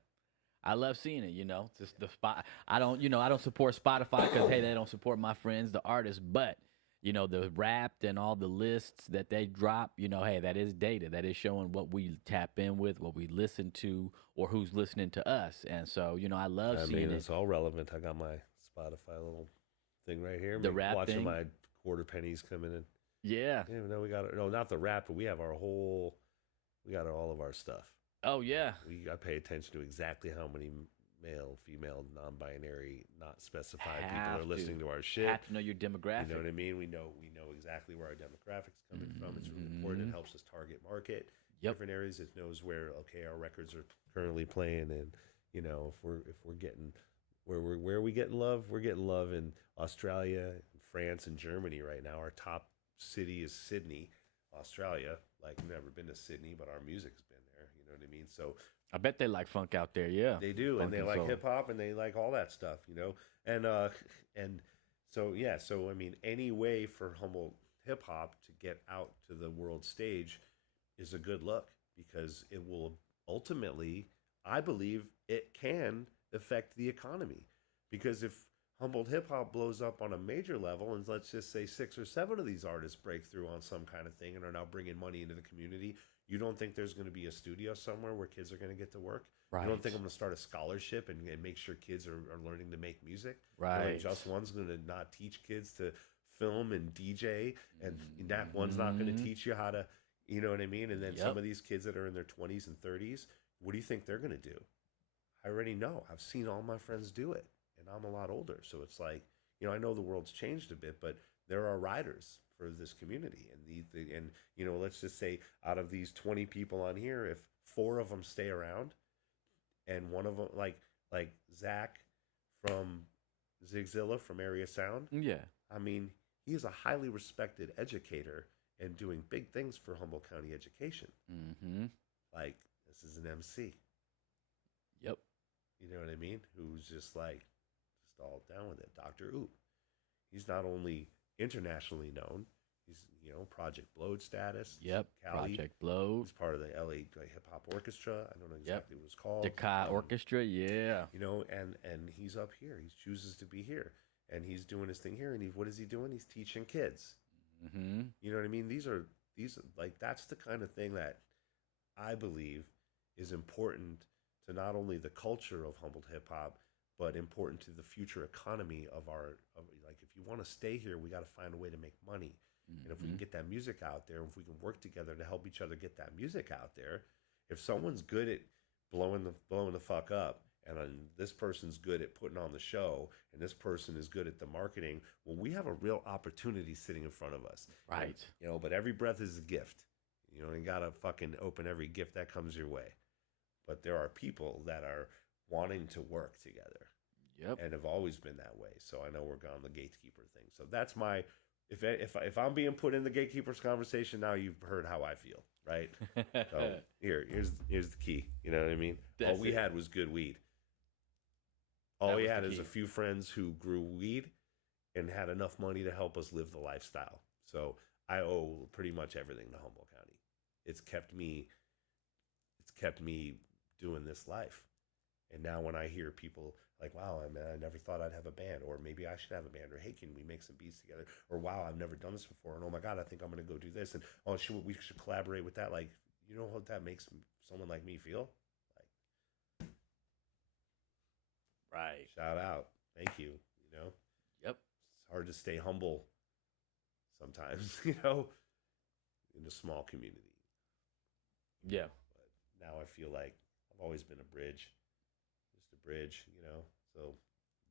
I love seeing it, just the spot. I don't support Spotify because hey, they don't support my friends, the artists. But the Wrapped and all the lists that they drop, hey, that is data. That is showing what we tap in with, what we listen to, or who's listening to us. And so, I love I seeing mean, it. it's all relevant. I got my Spotify little thing right here. The rap Watching thing, my quarter pennies coming in. yeah. Yeah, no, we got no, not the rap, but we have we got all of our stuff. Oh yeah, I pay attention to exactly how many male, female, non-binary, not specified people are have to listening to our shit. have to know your You demographic. know what I mean? We know exactly where our demographics coming from. It's really important. It Mhm. helps us target market Yep. different areas. It knows where our records are currently playing, and if we're getting where are we getting love? We're getting love in Australia, France, and Germany right now. Our top city is Sydney, Australia. Like we've never been to Sydney, but our music's been there. You know what I mean? So I bet they like funk out there. Yeah, they do, and funk they and like soul. hip hop, and they like all that stuff, and so yeah, so I mean, any way for Humboldt hip hop to get out to the world stage is a good look because it will ultimately, I believe, it can affect the economy because if Humboldt hip hop blows up on a major level, and let's just say 6 or 7 of these artists break through on some kind of thing and are now bringing money into the community. You don't think there's going to be a studio somewhere where kids are going to get to work? Right. You don't think I'm going to start a scholarship and make sure kids are learning to make music? Right. You know, Just One's going to not teach kids to film and DJ, and Nat One's not going to teach you how to, you know what I mean? And then some of these kids that are in their 20s and 30s, what do you think they're going to do? I already know. I've seen all my friends do it, and I'm a lot older. So it's like, you know, I know the world's changed a bit, but there are riders for this community. And you know, let's just say out of these 20 people on here, if 4 of them stay around, and one of them, like Zach from Zigzilla from Area Sound, Yeah. I mean, he is a highly respected educator and doing big things for Humboldt County education. Mm-hmm. Like, this is an MC. Yep. You know what I mean? Who's just all down with it. Dr. Oop. He's not only internationally known, he's, you know, Project Blowed status. Yep. Cali. Project Blowed. He's part of the LA Hip Hop Orchestra. I don't know exactly what it's called. Decay Orchestra, yeah. You know, and he's up here. He chooses to be here. And he's doing his thing here. And what is he doing? He's teaching kids. Mm-hmm. You know what I mean? These like, that's the kind of thing that I believe is important to not only the culture of Humboldt hip hop, but important to the future economy of like, if you want to stay here, we got to find a way to make money. Mm-hmm. And if we can get that music out there, if we can work together to help each other get that music out there, if someone's good at blowing the fuck up, and this person's good at putting on the show, and this person is good at the marketing, well, we have a real opportunity sitting in front of us. Right. And, you know, but every breath is a gift. You know, you got to fucking open every gift that comes your way. But there are people that are wanting to work together. Yep. And have always been that way. So I know we're on the gatekeeper thing. So that's my, if I'm being put in the gatekeeper's conversation now, you've heard how I feel, right? So here's the key. You know what I mean? All we had was good weed. All we had is a few friends who grew weed and had enough money to help us live the lifestyle. So I owe pretty much everything to Humboldt County. It's kept me doing this life. And now when I hear people like, wow, I never thought I'd have a band, or maybe I should have a band, or hey, can we make some beats together? Or wow, I've never done this before, and oh my God, I think I'm going to go do this, and oh, we should collaborate with that. Like, you know what that makes someone like me feel? Like, right. Shout out, thank you. You know, yep. It's hard to stay humble sometimes, you know, in a small community. Yeah. But now I feel like I've always been a bridge. Bridge, you know, so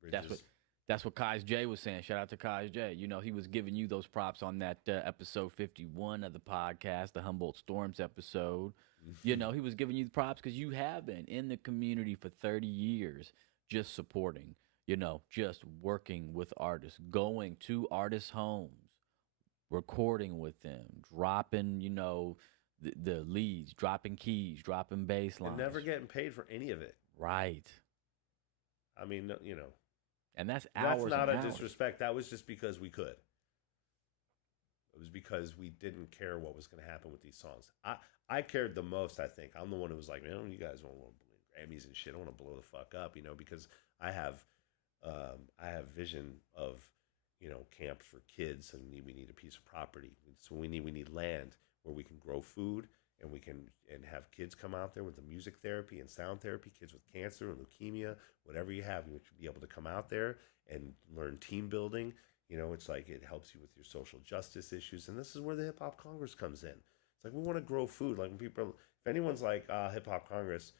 bridges. That's what Kai's J was saying. Shout out to Kai's J. You know, he was giving you those props on that episode 51 of the podcast, the Humboldt Storms episode. You know, he was giving you the props because you have been in the community for 30 years, just supporting, you know, just working with artists, going to artists' homes, recording with them, dropping, you know, the leads, dropping keys, dropping bass lines. And never getting paid for any of it. Right. I mean, you know, and that's hours. That's not and a hours. disrespect. That was just because we could. It was because we didn't care what was going to happen with these songs. I cared the most. I think I'm the one who was like, man, you guys don't want to win Grammys and shit. I want to blow the fuck up, you know, because I have vision of, you know, camp for kids, and we need a piece of property. So we need land where we can grow food. And we can have kids come out there with the music therapy and sound therapy, kids with cancer and leukemia, whatever you have, you should be able to come out there and learn team building. You know, it's like it helps you with your social justice issues. And this is where the Hip Hop Congress comes in. It's like we want to grow food. Like when people, if anyone's like, Hip Hop Congress,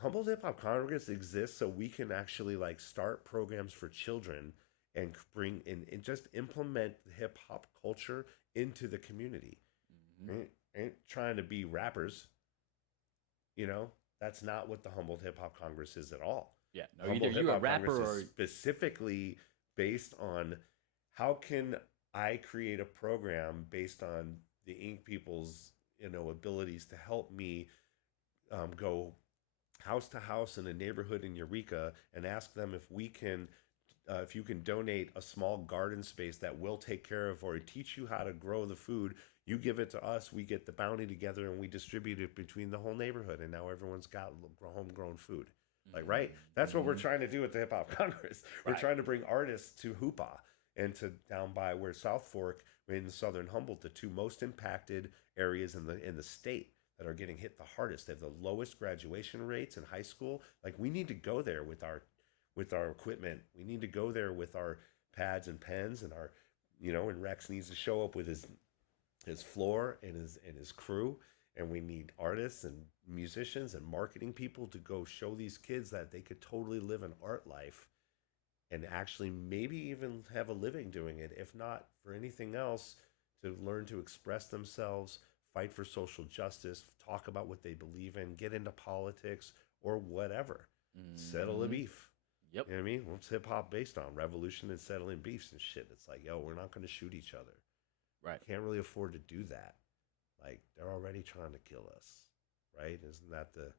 Humboldt Hip Hop Congress exists so we can actually like start programs for children and bring in and just implement hip hop culture into the community. Mm-hmm. Ain't trying to be rappers, you know. That's not what the Humboldt Hip Hop Congress is at all. Yeah, no, either you're a rapper Congress or is specifically based on how can I create a program based on the Ink people's, you know, abilities to help me go house to house in a neighborhood in Eureka and ask them if we can. If you can donate a small garden space that we'll take care of, or teach you how to grow the food, you give it to us, we get the bounty together, and we distribute it between the whole neighborhood. And now everyone's got homegrown food. Like, right? That's what we're Mhm. trying to do at the Hip Hop Congress. We're Right. trying to bring artists to Hoopa and to down by where South Fork in southern Humboldt, the two most impacted areas in the state that are getting hit the hardest. They have the lowest graduation rates in high school. Like, we need to go there with our equipment. We need to go there with our pads and pens and our, and Rex needs to show up with his floor and his crew, and we need artists and musicians and marketing people to go show these kids that they could totally live an art life and actually maybe even have a living doing it, if not for anything else, to learn to express themselves, fight for social justice, talk about what they believe in, get into politics or whatever, settle a Mhm. beef. Yep. You know what I mean? What's hip hop based on? Revolution and settling beefs and shit. It's like, yo, we're not going to shoot each other. Right. Can't really afford to do that. Like, they're already trying to kill us, right? Isn't that the?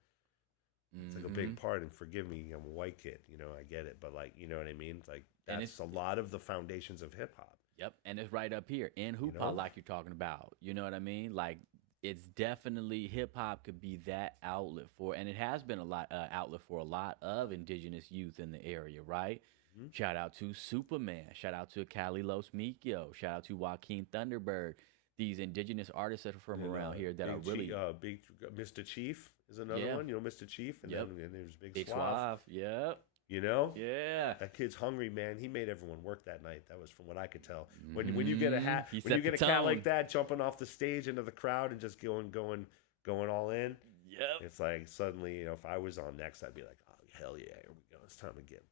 It's like a big Mhm. part. And forgive me, I'm a white kid. I get it, but like, you know what I mean? It's like And that's a lot of the foundations of hip hop. Yep, and it's right up here in You Hoopa, know? like you're talking about. You know what I mean? Like, it's definitely hip hop could be that outlet for, and it has been a lot outlet for a lot of indigenous youth in the area, right? Mhm. Shout out to Superman. Shout out to Cali Los Mikio. Shout out to Joaquin Thunderbird. These indigenous artists that are from And around here that are really, Big Mr. Chief is another yeah, one. Mr. Chief, and yep, then there's Big Big Suave. Suave. Yep, You know, yeah. that kid's hungry, man. He made everyone work that night. That was from what I could tell. When you get He when you set the get a cat like tone. that jumping off the stage into the crowd and just going all in, Yep. it's like suddenly, if I was on next, I'd be like, oh hell yeah, here we go. It's time to get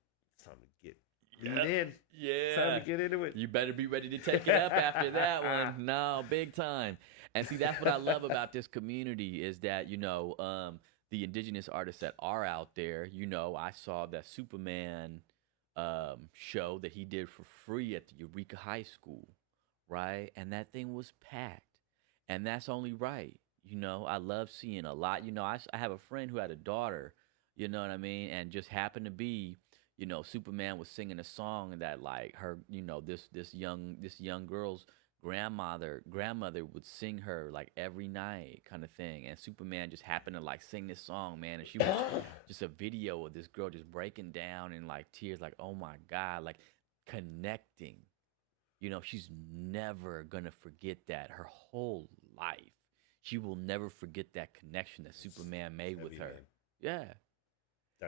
lean Yep. in. It's time Yeah. to get into it. You better be ready to take it up after that one. No, big time. And see, that's what I love about this community is that, the indigenous artists that are out there, I saw that Superman show that he did for free at the Eureka High School, right? And that thing was packed. And that's only right. I love seeing a lot. I have a friend who had a daughter, you know what I mean? And just happened to be, Superman was singing a song that like her, this young girl's grandmother would sing her like every night kind of thing. And Superman just happened to like sing this song, man. And she was just a video of this girl just breaking down in like tears, like, oh my God, like connecting. She's never gonna forget that her whole life. She will never forget that connection that Superman made with Heavy, her. man. Yeah.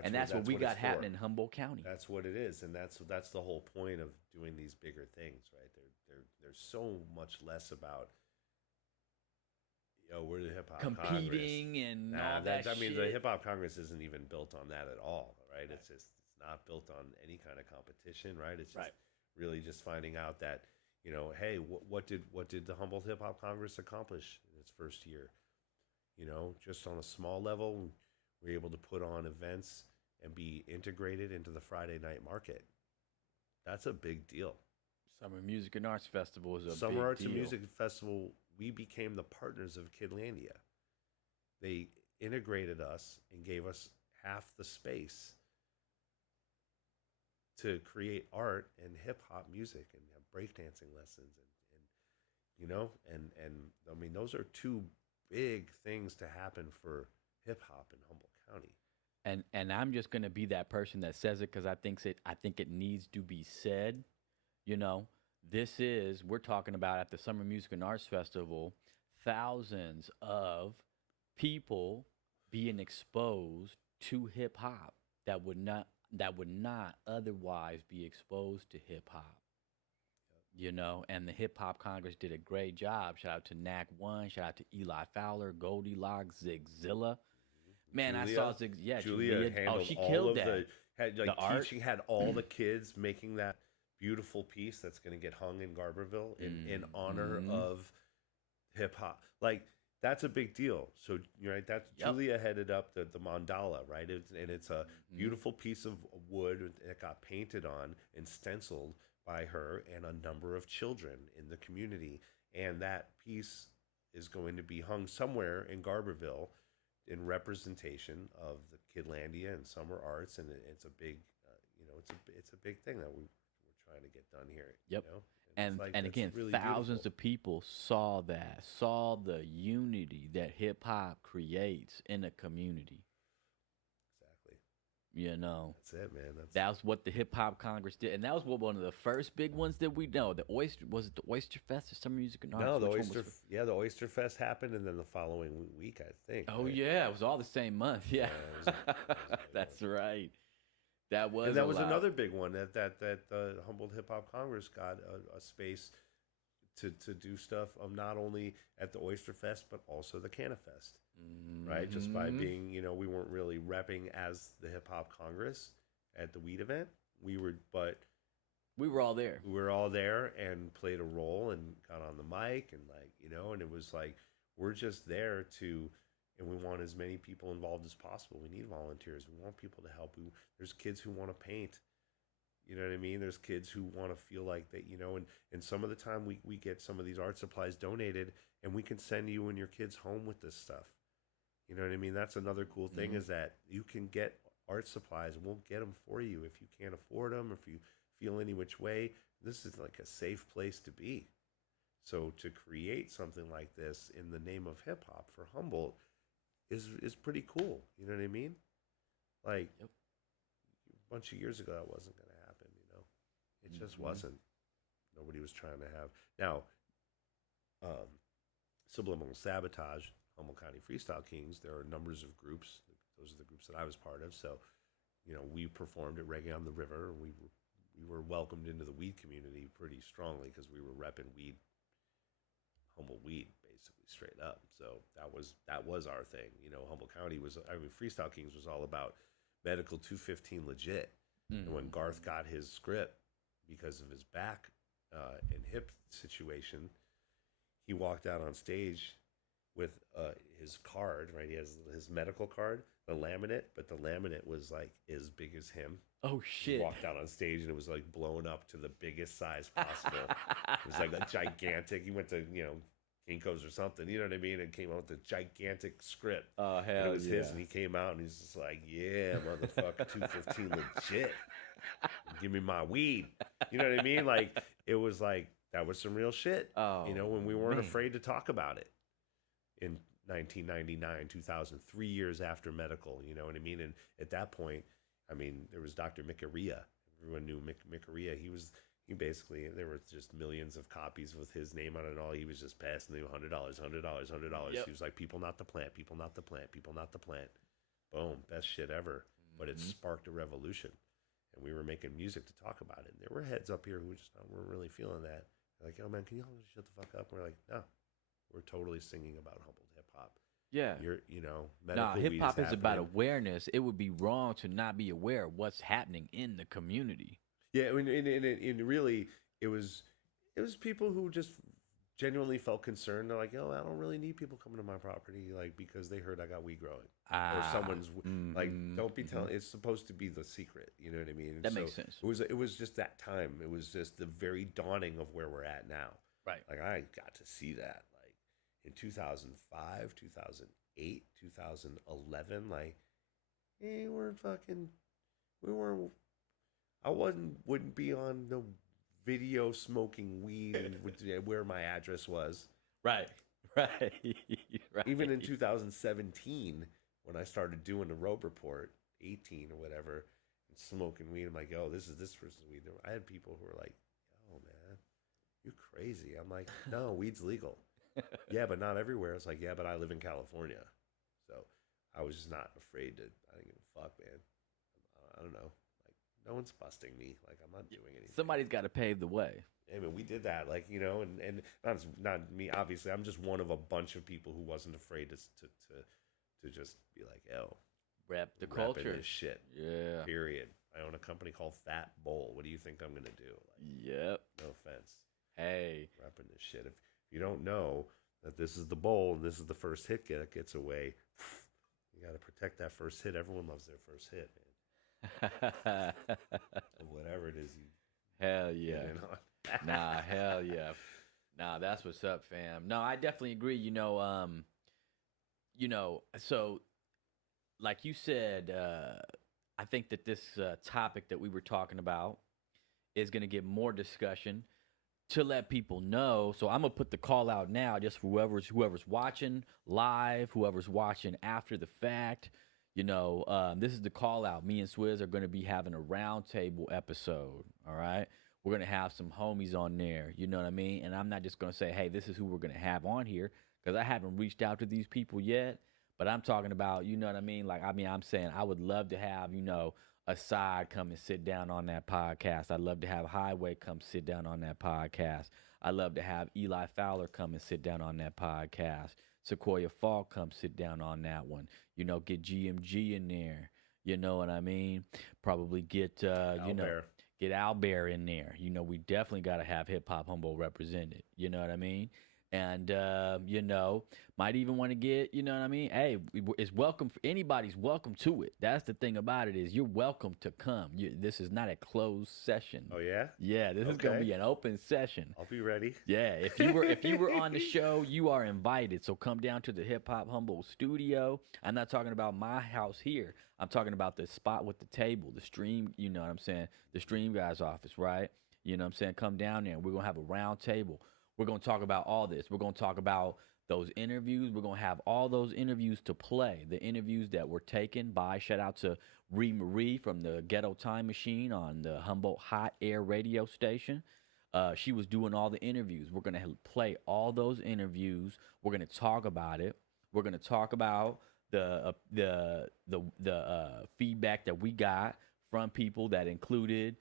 And that's what we it's got for. happening in Humboldt County. That's what it is, and that's the whole point of doing these bigger things, right? There's so much less about, we're the hip hop Congress. Competing and all that I mean, shit. the hip hop Congress isn't even built on that at all, right? It's not built on any kind of competition, right? It's just Right. really just finding out that, hey, what did the Humboldt Hip Hop Congress accomplish in its first year? Just on a small level, we're able to put on events and be integrated into the Friday night market. That's a big deal. Summer Music and Arts Festival is a Summer big Arts deal. and Music Festival, we became the partners of Kidlandia. They integrated us and gave us half the space to create art and hip hop music and have breakdancing lessons and I mean those are two big things to happen for hip hop in Humboldt County. And I'm just gonna be that person that says it because I think it needs to be said. We're talking about at the Summer Music and Arts Festival, thousands of people being exposed to hip hop that would not otherwise be exposed to hip hop. And the Hip Hop Congress did a great job. Shout out to NAC One, shout out to Eli Fowler, Goldilocks, Zigzilla. Man, I saw Julia handled she all killed of that. had The like art. teaching, had all the kids making that beautiful piece that's going to get hung in Garberville in honor Mhm. of hip hop. Like that's a big deal. So you're right. That's Yep. Julia headed up the mandala, right? It's a Mhm. beautiful piece of wood that got painted on and stenciled by her and a number of children in the community. And that piece is going to be hung somewhere in Garberville in representation of the Kidlandia and summer arts, and it's a big, it's a big thing that we're trying to get done here. Yep. And it's And that's again, really thousands beautiful. of people saw the unity that hip hop creates in a community. Exactly. You know, That's it, man. that was what the Hip Hop Congress did, and that was what one of the first big ones that we know. The Oyster was it the Oyster Fest or some music and arts? No, the Which one was Oyster. Yeah, the Oyster Fest happened, and then the following week, I think. Oh right? yeah, it was all the same month. Yeah, it was a big that's right. That was And that a was lot. another big one that the Humboldt Hip Hop Congress got a space to do stuff not only at the Oyster Fest but also the Canna Fest, right? Just by being, we weren't really repping as the Hip Hop Congress at the weed event. But we were all there. we were all there and played a role and got on the mic and and it was like we're just there to. And we want as many people involved as possible. We need volunteers. We want people to help. There's kids who want to paint. You know what I mean? There's kids who want to feel like that, and some of the time we get some of these art supplies donated and we can send you and your kids home with this stuff. You know what I mean? That's another cool thing is that you can get art supplies and we'll get them for you if you can't afford them, if you feel any which way. This is like a safe place to be. So to create something like this in the name of hip hop for Humboldt is pretty cool. You know what I mean? Like a bunch of years ago, that wasn't going to happen. It just wasn't. Nobody was trying to have. Now, Subliminal Sabotage, Humboldt County Freestyle Kings. There are numbers of groups. Those are the groups that I was part of. So, we performed at Reggae on the River. And we were welcomed into the weed community pretty strongly because we were repping weed, Humboldt weed, basically straight up. So that was our thing. Humboldt County Freestyle Kings was all about medical 215 legit. And when Garth got his script because of his back and hip situation, he walked out on stage with his card, right? He has his medical card, the laminate, but the laminate was like as big as him. Oh shit! He walked out on stage and it was like blown up to the biggest size possible. It was like a gigantic. He went to Kinko's or something, you know what I mean, and came out with a gigantic script. Oh hell and it was yeah! his, and he came out and he's just like, "Yeah, motherfucker, 215 legit. Give me my weed." You know what I mean? Like it was like that was some real shit. Oh, when we weren't man. afraid to talk about it in 1999, 2000, 3 years after medical. You know what I mean? And at that point, there was Dr. Mikaria. Everyone knew Mikaria. He basically, there were just millions of copies with his name on it and all. He was just passing them $100, $100, $100. Yep. He was like, people not the plant, people not the plant, people not the plant. Boom, best shit ever. But it sparked a revolution. And we were making music to talk about it. And there were heads up here who just weren't really feeling that. They're like, "Oh man, can you all shut the fuck up?" And we're like, "No, we're totally singing about Humboldt hip hop." Yeah. Medical Hip weed hop is about happening. awareness. It would be wrong to not be aware of what's happening in the community. Yeah, and really, it was people who just genuinely felt concerned. They're like, "Oh, I don't really need people coming to my property, like because they heard I got weed growing, or someone's like, don't be telling." It's supposed to be the secret, you know what I mean? That makes sense. It was just that time. It was just the very dawning of where we're at now. Right. Like I got to see that, like in 2005, 2008, 2011. Like, we weren't. I wouldn't be on the video smoking weed and where my address was. Right. Right. Right. Even in 2017, when I started doing the Rope Report, 18 or whatever, and smoking weed, I'm like, "Oh, this is this person's weed." I had people who were like, "Oh man, you crazy?" I'm like, "No, weed's legal." Yeah, but not everywhere. It's like, "Yeah, but I live in California," so I was just not afraid to. I didn't give a fuck, man. I don't know. No one's busting me. Like I'm not doing anything. Somebody's got to pave the way. I mean, we did that, like and not me. Obviously, I'm just one of a bunch of people who wasn't afraid to just be like, "Oh, Rep the repping culture. this shit." Yeah. Period. I own a company called Fat Bowl. What do you think I'm gonna do? Like, Yep. no offense. Hey. Repping this shit. If you don't know that this is the bowl and this is the first hit that gets away, you got to protect that first hit. Everyone loves their first hit, man. Of whatever it is you Hell yeah. get in on. Nah, hell yeah. Nah, that's what's up, fam. No, I definitely agree. So like you said, I think that this topic that we were talking about is going to get more discussion to let people know. So I'm gonna put the call out now, just for whoever's watching live, whoever's watching after the fact. This is the call out. Me and Swizz are going to be having a roundtable episode. All right. We're going to have some homies on there. You know what I mean? And I'm not just going to say, hey, this is who we're going to have on here because I haven't reached out to these people yet. But I'm talking about, you know what I mean? I'm saying I would love to have, Aside come and sit down on that podcast. I'd love to have Highway come sit down on that podcast. I'd love to have Eli Fowler come and sit down on that podcast. Sequoia Falk come sit down on that one. Get GMG in there. You know what I mean? Probably get get Albert in there. We definitely got to have Hip Hop Humboldt represented. You know what I mean? And might even want to get, you know what I mean? Hey, it's welcome for anybody's welcome to it. That's the thing about it is you're welcome to come. This is not a closed session. Oh yeah? Yeah, this is gonna be an open session. I'll be ready. Yeah, if you were on the show, you are invited. So come down to the Hip Hop Humboldt studio. I'm not talking about my house here. I'm talking about the spot with the table, the stream. You know what I'm saying? The stream guy's office, right? You know what I'm saying? Come down there. And we're gonna have a round table. We're going to talk about all this. We're going to talk about those interviews. We're going to have all those interviews to play. The interviews that were taken by, shout out to Ree Marie from the Ghetto Time Machine on the Humboldt Hot Air radio station. She was doing all the interviews. We're going to play all those interviews. We're going to talk about it. We're going to talk about the feedback that we got from people that included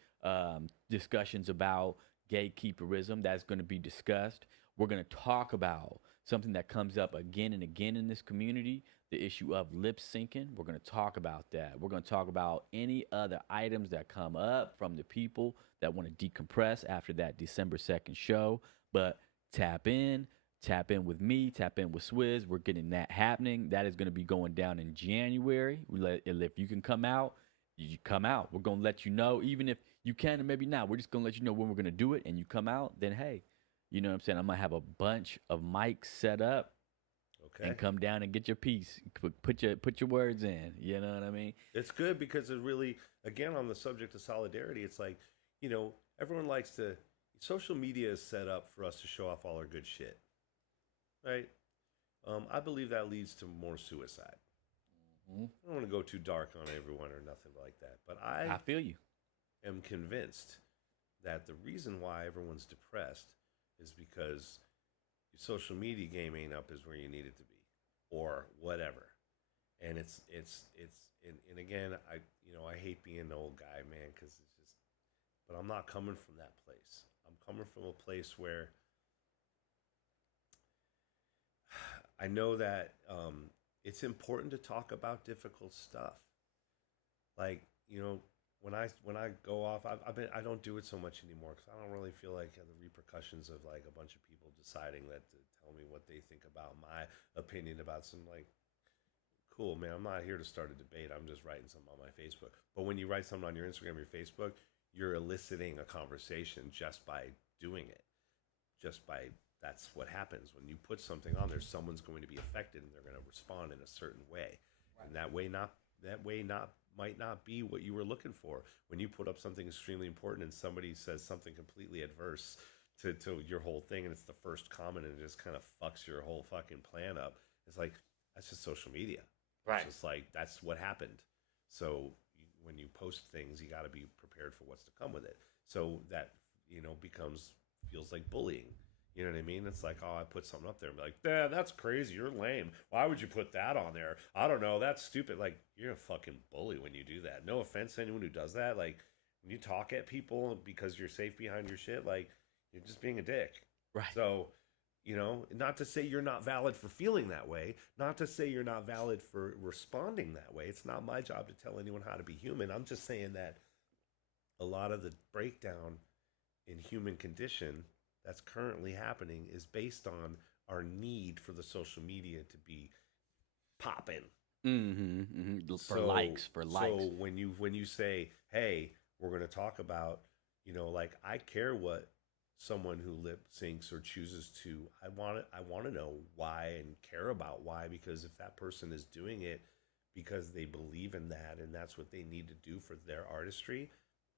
discussions about gatekeeperism. That's going to be discussed. We're going to talk about something that comes up again and again in this community, the issue of lip syncing. We're going to talk about that. We're going to talk about any other items that come up from the people that want to decompress after that December 2nd show. But tap in with me, tap in with Swizz. We're getting that happening. That is going to be going down in January. If you can come out, you come out. We're going to let you know, even if you can and maybe not. We're just going to let you know when we're going to do it, and you come out, then hey, you know what I'm saying? I'm going to have a bunch of mics set up and come down and get your piece. Put your words in. You know what I mean? It's good because it really, again, on the subject of solidarity, it's like, everyone likes to, social media is set up for us to show off all our good shit, right? I believe that leads to more suicide. I don't want to go too dark on everyone or nothing like that, but I feel you. Am convinced that the reason why everyone's depressed is because your social media game ain't up as where you need it to be, or whatever. And it's and again, I hate being an old guy, man, because it's just, but I'm not coming from that place. I'm coming from a place where I know that it's important to talk about difficult stuff. Like, when I go off, I don't do it so much anymore because I don't really feel like the repercussions of like a bunch of people deciding that to tell me what they think about my opinion about some, like, cool, man, I'm not here to start a debate. I'm just writing something on my Facebook. But when you write something on your Instagram or your Facebook, you're eliciting a conversation just by doing it. That's what happens when you put something on there. Someone's going to be affected, and they're going to respond in a certain way, right. And that way might not be what you were looking for. When you put up something extremely important, and somebody says something completely adverse to your whole thing, and it's the first comment, and it just kind of fucks your whole fucking plan up. It's like, that's just social media, right? It's just like, that's what happened. So when you post things, you got to be prepared for what's to come with it. So that feels like bullying. You know what I mean? It's like, oh, I put something up there and be like, yeah, that's crazy. You're lame. Why would you put that on there? I don't know. That's stupid. Like, you're a fucking bully when you do that. No offense to anyone who does that. Like, when you talk at people because you're safe behind your shit, like, you're just being a dick. Right. So, not to say you're not valid for feeling that way. Not to say you're not valid for responding that way. It's not my job to tell anyone how to be human. I'm just saying that a lot of the breakdown in human condition that's currently happening is based on our need for the social media to be popping. For likes. So when you say, hey, we're going to talk about, like, I care what someone who lip syncs or chooses to, I want to know why and care about why, because if that person is doing it because they believe in that and that's what they need to do for their artistry,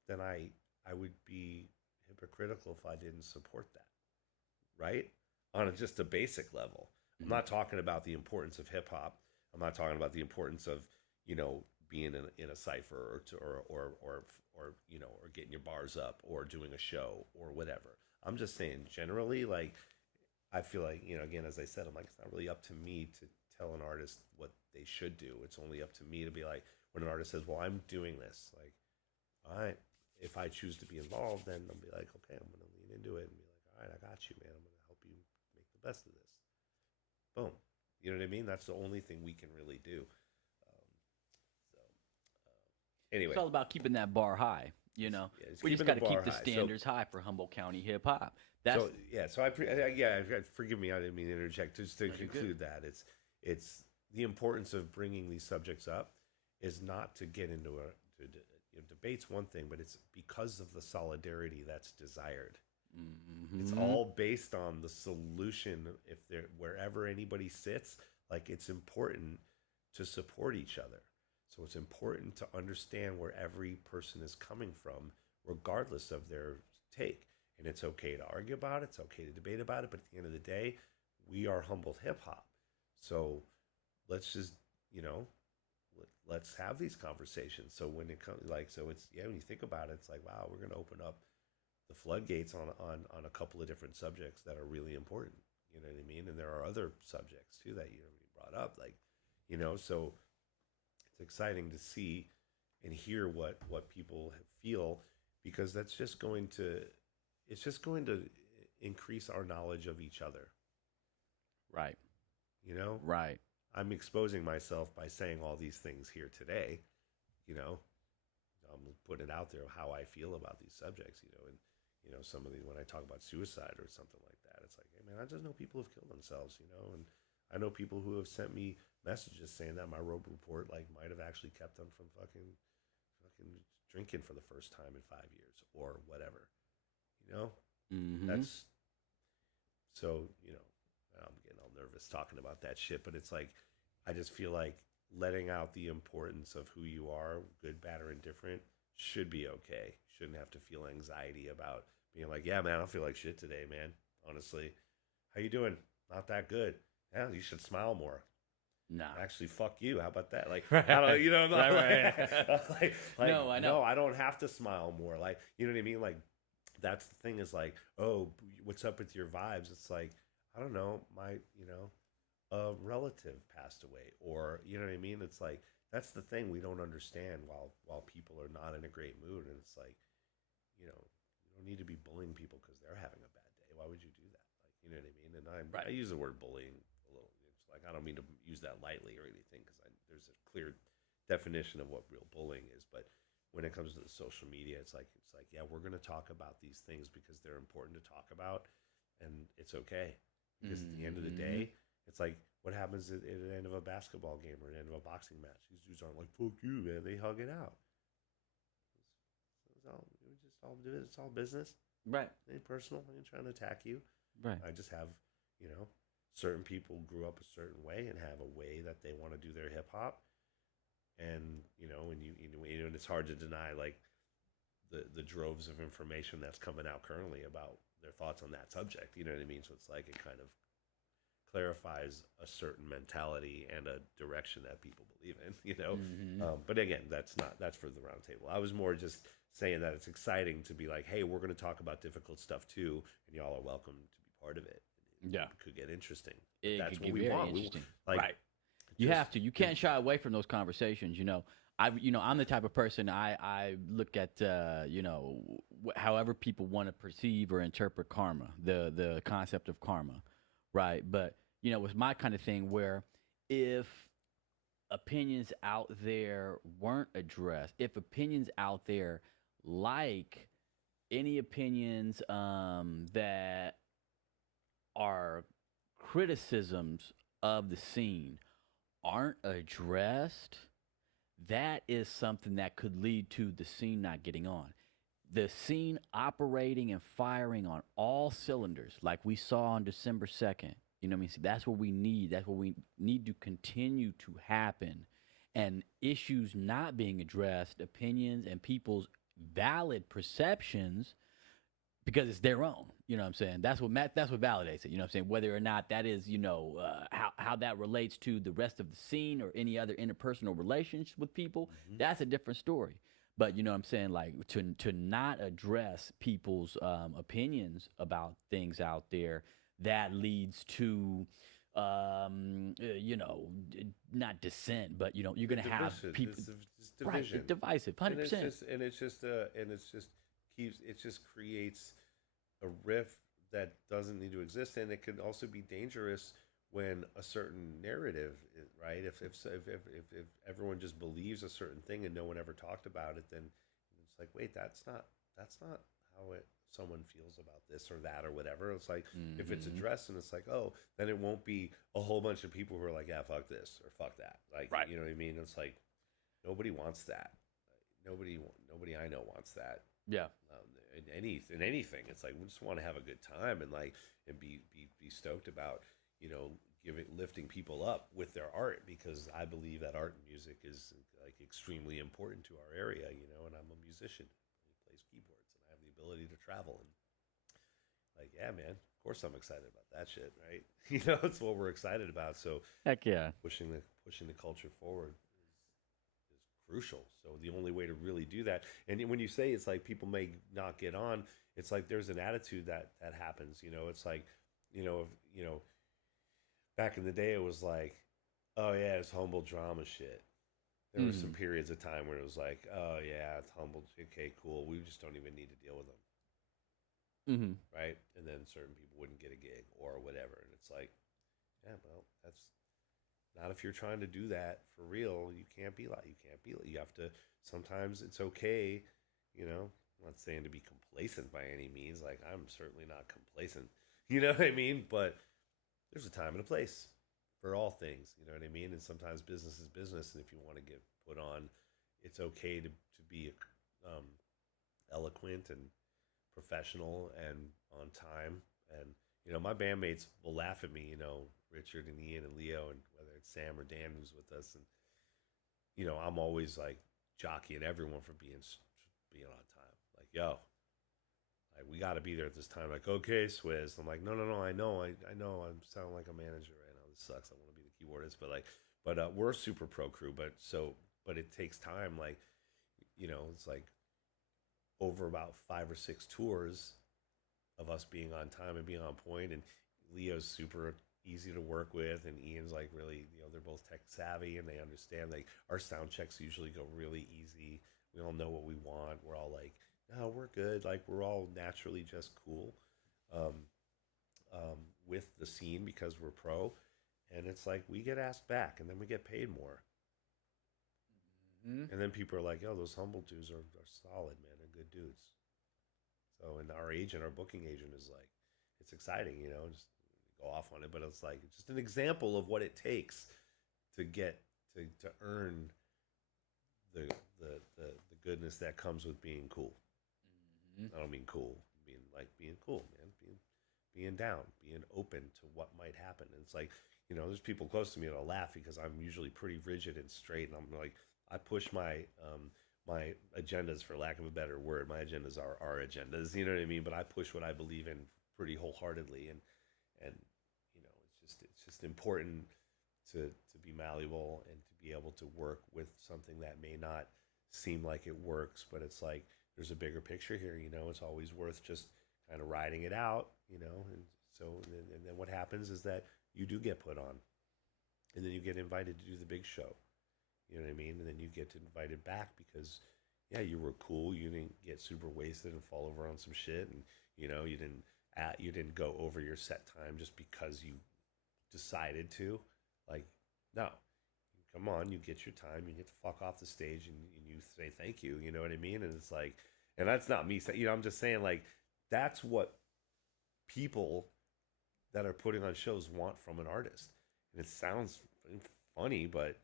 then I would be hypocritical if I didn't support that, right? On just a basic level. I'm not talking about the importance of hip hop. I'm not talking about the importance of, being in a cipher or or getting your bars up or doing a show or whatever. I'm just saying generally, like I feel like again, as I said, I'm like it's not really up to me to tell an artist what they should do. It's only up to me to be like when an artist says, "Well, I'm doing this," like, all right, if I choose to be involved, then I'll be like, okay, I'm going to lean into it and be like, all right, I got you, man. I'm going to help you make the best of this. Boom. You know what I mean? That's the only thing we can really do. So, anyway, It's all about keeping that bar high. yeah, We just got to keep the high. standards high for Humboldt County hip hop. That's Forgive me, I didn't mean to interject. Just to conclude that it's the importance of bringing these subjects up is not to get into debates one thing, but it's because of the solidarity that's desired. It's all based on the solution. If there wherever anybody sits, like it's important to support each other. So it's important to understand where every person is coming from, regardless of their take. And it's okay to argue about it. It's okay to debate about it. But at the end of the day, we are Humboldt hip hop. So let's just, let's have these conversations. So when it comes, when you think about it, it's like, wow, we're going to open up the floodgates on a couple of different subjects that are really important. You know what I mean? And there are other subjects too that you brought up, so it's exciting to see and hear what people feel, because it's just going to increase our knowledge of each other. right. You know, Right. I'm exposing myself by saying all these things here today. I'm putting it out there how I feel about these subjects. And some of the when I talk about suicide or something like that, it's like, hey man, I just know people have killed themselves. And I know people who have sent me messages saying that my road report might have actually kept them from fucking drinking for the first time in 5 years or whatever. That's so. I'm getting all nervous talking about that shit, but it's like I just feel like letting out the importance of who you are, good, bad, or indifferent, should be okay. Shouldn't have to feel anxiety about being like, yeah, man, I feel like shit today, man. Honestly, how you doing? Not that good. Yeah, you should smile more. Nah. Actually, fuck you. How about that? Like, Right. I don't, Right. No, I know. No, I don't have to smile more. Like, you know what I mean? Like, that's the thing is like, oh, what's up with your vibes? It's like, I don't know, a relative passed away, or you know what I mean. It's like that's the thing we don't understand while people are not in a great mood, and it's like, you don't need to be bullying people because they're having a bad day. Why would you do that? Like, you know what I mean? And I use the word bullying a little. It's like I don't mean to use that lightly or anything because there's a clear definition of what real bullying is, but when it comes to the social media, it's like yeah, we're going to talk about these things because they're important to talk about, and it's okay. Because at the end of the day, it's like what happens at the end of a basketball game or the end of a boxing match. These dudes aren't like, fuck you, man. They hug it out. It's all business. Right. It ain't personal. I ain't trying to attack you. Right. I just have, certain people grew up a certain way and have a way that they want to do their hip hop. And, and it's hard to deny like the droves of information that's coming out currently about their thoughts on that subject. You know what I mean? So it's like it kind of clarifies a certain mentality and a direction that people believe in. But again, that's for the round table. I was more just saying that it's exciting to be like, hey, we're going to talk about difficult stuff too, and y'all are welcome to be part of it. Yeah, it could get interesting. That's what we want. Right. You just, have to. You can't shy away from those conversations. I'm the type of person I look at however people want to perceive or interpret karma, the concept of karma, right? But it's my kind of thing where if opinions out there weren't addressed, if opinions out there like any opinions that are criticisms of the scene aren't addressed, that is something that could lead to the scene not getting on. The scene operating and firing on all cylinders like we saw on December 2nd. You know what I mean? See, that's what we need. That's what we need to continue to happen. And issues not being addressed, opinions and people's valid perceptions, because it's their own. You know what I'm saying? That's what validates it. You know what I'm saying? Whether or not that is, how that relates to the rest of the scene or any other interpersonal relations with people, Hmm. that's a different story. But you know what I'm saying? Like to not address people's opinions about things out there, that leads to not dissent, but you're The gonna have division, people, it's right? It's division, divisive, and 100%. it's just keeps it just creates a rift that doesn't need to exist, and it can also be dangerous when a certain narrative, right? If everyone just believes a certain thing and no one ever talked about it, then it's like, wait, that's not how it someone feels about this or that or whatever. It's like if it's Hmm. addressed and it's like, oh, then it won't be a whole bunch of people who are like, yeah, fuck this or fuck that. Like, Right. you know what I mean? It's like nobody wants that. Nobody I know wants that. Yeah. In anything, it's like we just want to have a good time and like and be stoked about giving lifting people up with their art, because I believe that art and music is like extremely important to our area, and I'm a musician who plays keyboards and I have the ability to travel, and like, yeah, man, of course I'm excited about that shit, right? It's what we're excited about. So Heck yeah. pushing the culture forward is crucial. So the only way to really do that, and when you say it's like people may not get on, it's like there's an attitude that happens. It's like, if, back in the day, it was like, oh yeah, it's Humboldt drama shit. There were some Hmm. periods of time where it was like, oh yeah, it's Humboldt. Okay, cool. We just don't even need to deal with them, Hmm. right? And then certain people wouldn't get a gig or whatever, and it's like, yeah, well, that's not if you're trying to do that for real. You can't be like you can't be. You have to. Sometimes it's okay. I'm not saying to be complacent by any means. Like I'm certainly not complacent. You know what I mean? But there's a time and a place for all things. You know what I mean? And sometimes business is business, and if you want to get put on, it's okay to be eloquent and professional and on time. And my bandmates will laugh at me. Richard and Ian and Leo, and whether it's Sam or Dan who's with us, and I'm always like jockeying everyone for being on time. Like, yo, like we got to be there at this time. Like, okay, Swizz. I'm like, no, no, no. I know. I'm sounding like a manager right now. This sucks. I want to be the keyboardist, but we're a super pro crew. But it takes time. Like, it's like over about 5 or 6 tours of us being on time and being on point. And Leo's super easy to work with, and Ian's like really, they're both tech savvy and they understand. Like our sound checks usually go really easy. We all know what we want. We're all like, no, we're good. Like we're all naturally just cool um, with the scene because we're pro. And it's like we get asked back, and then we get paid more. Hmm. And then people are like, "Oh, those humble dudes are solid, man. They're good dudes." So, and our booking agent is like, it's exciting, just go off on it, but it's like just an example of what it takes to get to earn the the goodness that comes with being cool. Hmm. I don't mean cool, being cool, man, being down, being open to what might happen. And it's like, there's people close to me that'll laugh because I'm usually pretty rigid and straight, and I'm like, I push my agendas, for lack of a better word. My agendas are our agendas, you know what I mean? But I push what I believe in pretty wholeheartedly, and it's just important to be malleable and to be able to work with something that may not seem like it works, but it's like there's a bigger picture here. It's always worth just kind of riding it out, and so and then what happens is that you do get put on, and then you get invited to do the big show. You know what I mean? And then you get invited back because, yeah, you were cool. You didn't get super wasted and fall over on some shit, and you didn't go over your set time just because you decided to. Like, no, come on, you get your time, you get the fuck off the stage, and you say thank you. You know what I mean? And it's like, and that's not me saying. I'm just saying like that's what people that are putting on shows want from an artist. And it sounds funny, but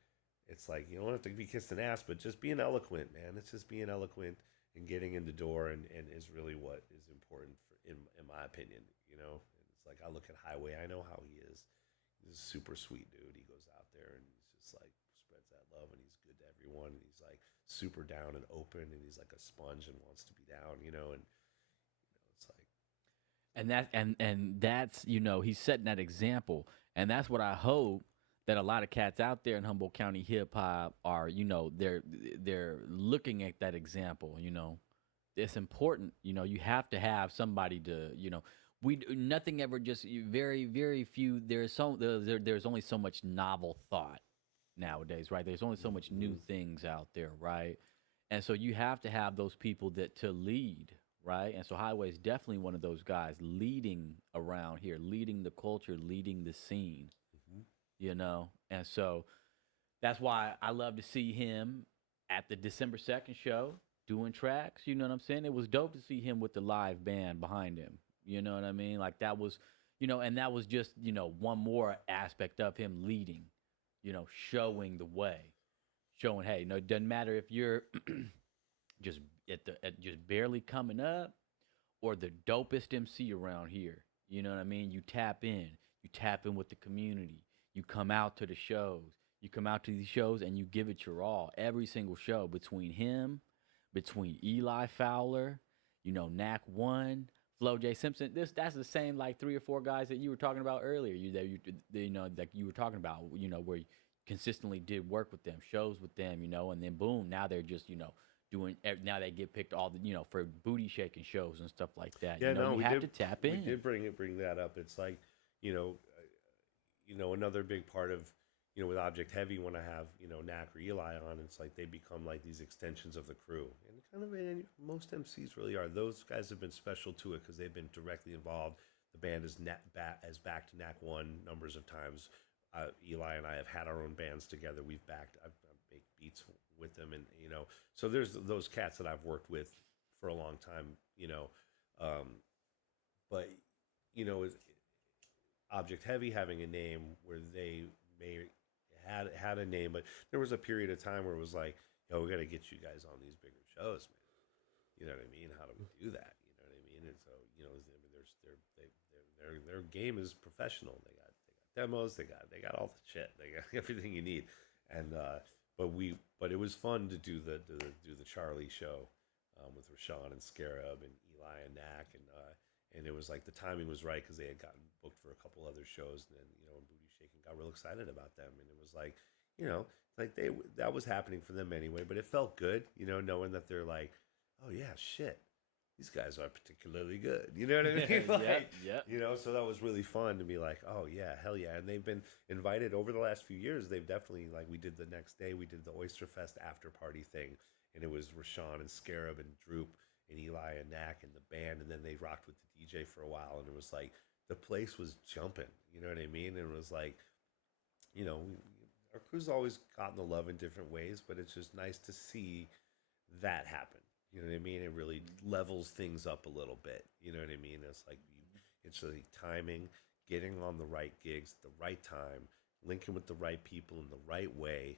it's like you don't have to be kissing ass, but just being eloquent, man. It's just being eloquent and getting in the door, and is really what is important in my opinion. And it's like I look at Highway, I know how he is. He's a super sweet dude. He goes out there and he's just like spreads that love, and he's good to everyone. And he's like super down and open, and he's like a sponge and wants to be down. And it's like And that's, he's setting that example, and that's what I hope that a lot of cats out there in Humboldt County hip hop are, they're looking at that example. It's important. You have to have somebody to, nothing ever just very very few. There's only so much novel thought nowadays, right? There's only so much new things out there, right? And so you have to have those people that to lead, right? And so Highway is definitely one of those guys leading around here, leading the culture, leading the scene, Mm-hmm. And so that's why I love to see him at the December 2nd show doing tracks. You know what I'm saying? It was dope to see him with the live band behind him. You know what I mean? Like that was, and that was just, one more aspect of him leading, showing the way, showing, hey, no, it doesn't matter if you're just just barely coming up or the dopest MC around here. You know what I mean? You tap in. You tap in with the community. You come out to the shows. You come out to these shows and you give it your all. Every single show between him, between Eli Fowler, Knack One, Flo J Simpson. That's the same like three or four guys that you were talking about earlier. That you were talking about. Where you consistently did work with them, shows with them. And then boom, now they're just doing. Now they get picked all the for booty shaking shows and stuff like that. Yeah, no, you we have did. to tap in. We did bring that up. It's like, another big part of, with Object Heavy, when I have, Knack or Eli on, it's like they become like these extensions of the crew. And kind of, and most MCs really are. Those guys have been special to it because they've been directly involved. The band is backed Knack One numbers of times. Eli and I have had our own bands together. I've made beats with them, and so there's those cats that I've worked with for a long time, but is Object Heavy having a name where they may had a name, but there was a period of time where it was like, we got to get you guys on these bigger shows, man. You know what I mean? How do we do that? You know what I mean? And so their game is professional. They got demos. They got all the shit. They got everything you need. And but it was fun to do the Charlie show with Rashawn and Scarab and Eli and Knack, and it was like the timing was right because they had gotten booked for a couple other shows, and then and Booty Shaking got real excited about them, and it was like like that was happening for them anyway, but it felt good, knowing that they're like, oh yeah, shit, these guys are particularly good. You know what I mean? Like, yeah. So that was really fun to be like, oh yeah, hell yeah. And they've been invited over the last few years. They've definitely, like, we did the next day, we did the Oyster Fest after party thing, and it was Rashawn and Scarab and Droop and Eli and Knack and the band, and then they rocked with the DJ for a while, and it was like the place was jumping. You know what I mean? And it was like, our crew's always gotten the love in different ways, but it's just nice to see that happen. You know what I mean? It really levels things up a little bit. You know what I mean? It's like it's like timing, getting on the right gigs at the right time, linking with the right people in the right way,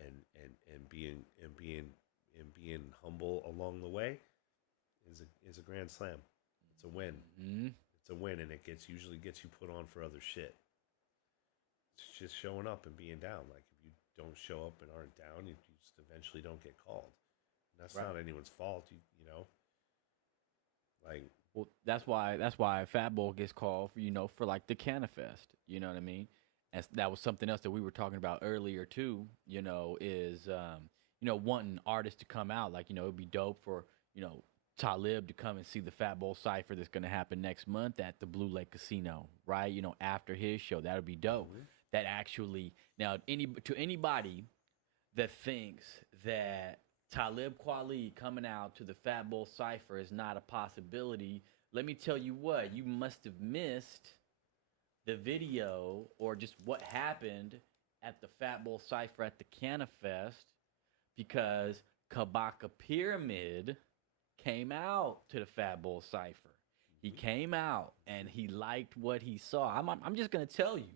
and being humble along the way is a grand slam. It's a win. Mm-hmm. It's a win, and it usually gets you put on for other shit. It's just showing up and being down. Like, if you don't show up and aren't down, you just eventually don't get called. And that's not anyone's fault, like. Well, that's why Fat Bowl gets called for like the Canifest. You know what I mean? And that was something else that we were talking about earlier too. Is wanting artists to come out. Like, it'd be dope for Talib to come and see the Fat Bowl Cypher that's going to happen next month at the Blue Lake Casino, right? After his show, that would be dope. Mm-hmm. That actually, now to anybody that thinks that Talib Kweli coming out to the Fat Bowl Cypher is not a possibility, let me tell you what, you must have missed the video or just what happened at the Fat Bowl Cypher at the Canifest, because Kabaka Pyramid came out to the Fat Bowl Cypher. He came out and he liked what he saw. I'm just going to tell you.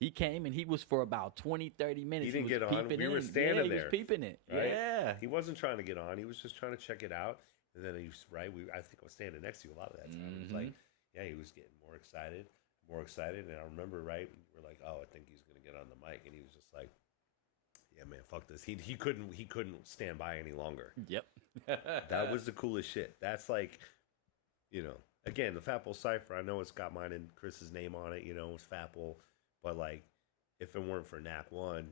He came and he was for about 20, 30 minutes. He didn't get on. We were standing there. He was peeping it. Right? Yeah. He wasn't trying to get on. He was just trying to check it out. And then he was, I think I was standing next to you a lot of that time. Mm-hmm. It was like, yeah, he was getting more excited. And I remember, right, we were like, oh, I think he's going to get on the mic. And he was just like, yeah, man, fuck this. He couldn't stand by any longer. Yep. That was the coolest shit. That's like, again, the Fatbull Cipher, I know it's got mine and Chris's name on it, it's Fatbull, but like, if it weren't for Knack One,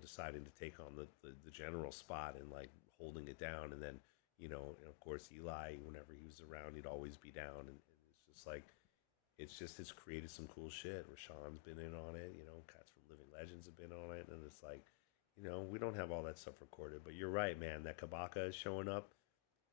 deciding to take on the general spot and like holding it down, and then, and of course Eli, whenever he was around, he'd always be down, and it's just like, it's created some cool shit. Rashawn's been in on it, cats from Living Legends have been on it, and it's like, we don't have all that stuff recorded, but you're right, man. That Kabaka showing up,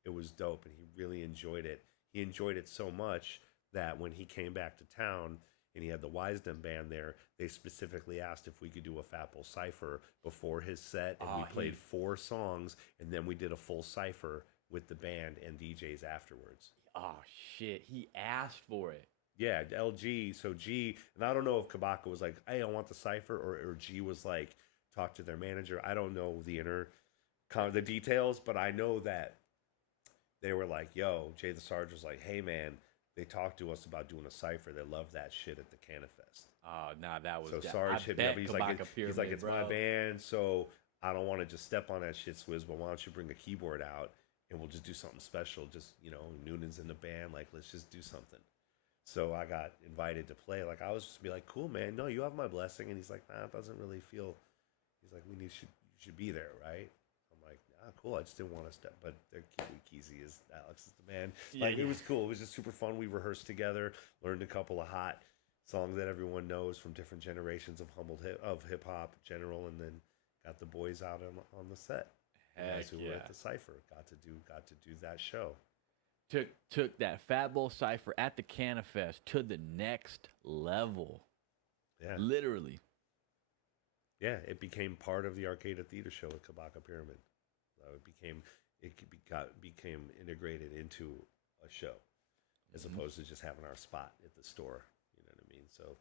it was dope, and he really enjoyed it. He enjoyed it so much that when he came back to town and he had the Wisdom band there, they specifically asked if we could do a Fatbull Cypher before his set, and we played 4 songs, and then we did a full cypher with the band and DJs afterwards. Oh shit, he asked for it. Yeah, LG. So G, and I don't know if Kabaka was like, "Hey, I want the cipher," or G was like, talk to their manager. I don't know the details, but I know that they were like, "Yo," Jay the Sarge was like, "Hey, man, they talked to us about doing a cipher. They love that shit at the Canifest." Oh, nah, that was so Sarge hit me up. He's like, "It's bro. my band, so I don't want to just step on that shit, Swizz. But why don't you bring a keyboard out and we'll just do something special? Just Noonan's in the band. Like, let's just do something." So I got invited to play. Like, I was just be like, "Cool, man. No, you have my blessing." And he's like, "Nah, it doesn't really feel." He's like, "You should be there, right?" I'm like, "Ah, cool." I just didn't want to step, but Keezy is Alex is the man. Like, it was cool. It was just super fun. We rehearsed together, learned a couple of hot songs that everyone knows from different generations of hip hop general, and then got the boys out on the set. Guys who were at the Cypher got to do that show. Took that Fatbull Cypher at the Canifest to the next level. Yeah, literally. Yeah, it became part of the Arcade Theater show at Kabaka Pyramid. So it became integrated into a show, as opposed to just having our spot at the store. You know what I mean? So,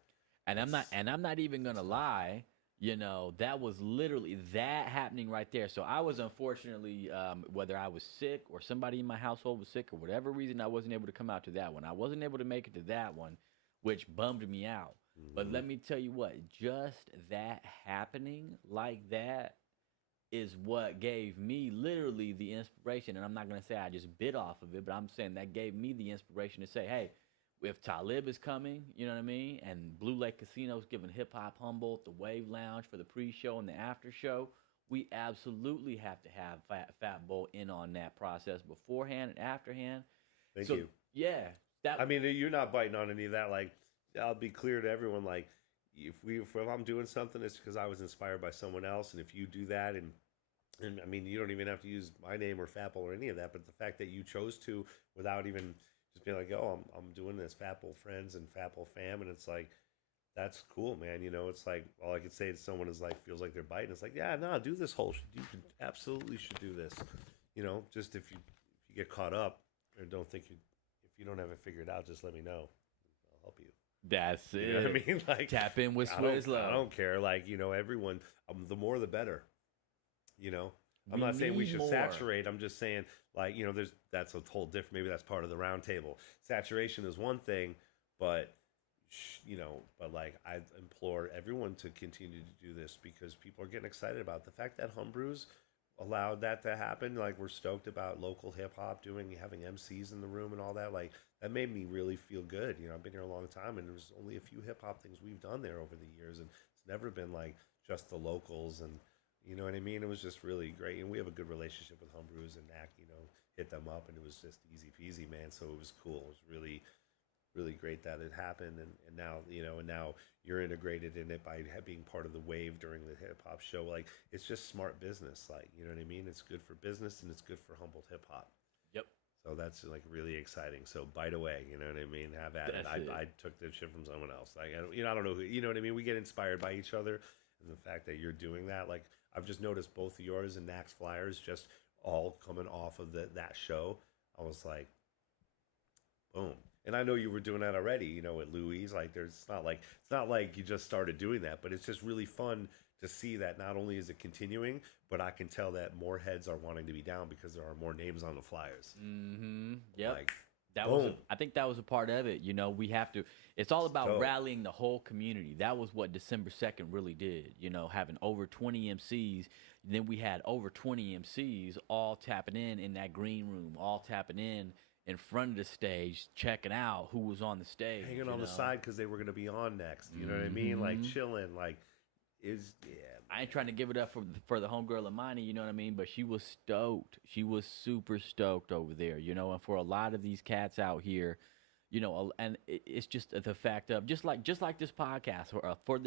and I'm not even gonna lie. That was literally that happening right there. So I was unfortunately, whether I was sick or somebody in my household was sick or whatever reason, I wasn't able to come out to that one. I wasn't able to make it to that one, which bummed me out. But let me tell you what, just that happening like that is what gave me literally the inspiration. And I'm not going to say I just bit off of it, but I'm saying that gave me the inspiration to say, hey, if Talib is coming, you know what I mean? And Blue Lake Casino's giving HipHopHumboldt the Wave Lounge for the pre-show and the after show, we absolutely have to have Fatbull in on that process beforehand and afterhand. Thank you. Yeah. I mean, you're not biting on any of that. Like, I'll be clear to everyone. Like, if I'm doing something, it's because I was inspired by someone else. And if you do that, and I mean, you don't even have to use my name or Fatbull or any of that. But the fact that you chose to, without even just being like, "Oh, I'm doing this, Fatbull friends and Fatbull fam," and it's like, that's cool, man. It's like, all I could say to someone is like, feels like they're biting. It's like, yeah, no, do this whole. You absolutely should do this. Just if you get caught up or don't think if you don't have it figured out, just let me know. I'll help you. That's it. You know what I mean? Like, tap in with Swizlo. I don't care. Like, everyone, the more the better. I'm not saying we should saturate. I'm just saying, like, that's a whole different, maybe that's part of the round table. Saturation is one thing, but like, I implore everyone to continue to do this because people are getting excited about it. The fact that Humbrew's allowed that to happen. Like, we're stoked about local hip hop having MCs in the room and all that. Like, that made me really feel good. I've been here a long time, and there's only a few hip hop things we've done there over the years, and it's never been like just the locals, and you know what I mean. It was just really great, and we have a good relationship with Humbrew's and Knack. Hit them up, and it was just easy peasy, man. So it was cool. It was really, really great that it happened, and now now you're integrated in it by being part of the wave during the hip hop show. Like, it's just smart business. Like, you know what I mean? It's good for business, and it's good for Humboldt hip hop. Yep. So that's like really exciting. So bite away, you know what I mean? Have at it. I took the shit from someone else. Like, I don't know who. You know what I mean? We get inspired by each other, and the fact that you're doing that, like, I've just noticed both of yours and Knack's flyers just all coming off of that show. I was like, boom. And I know you were doing that already, at Louis. Like, it's not like you just started doing that, but it's just really fun to see that not only is it continuing, but I can tell that more heads are wanting to be down because there are more names on the flyers. Mm-hmm. Yep. Like, I think that was a part of it. We have to. It's all about rallying the whole community. That was what December 2nd really did. Having over 20 MCs. Then we had over 20 MCs all tapping in that green room, all tapping in in front of the stage, checking out who was on the stage, hanging on the side because they were going to be on next. You know what I mean? Like chilling. Like I ain't trying to give it up for the homegirl Imani, you know what I mean? But she was stoked. She was super stoked over there, you know. And for a lot of these cats out here, you know, and it's just the fact of just like this podcast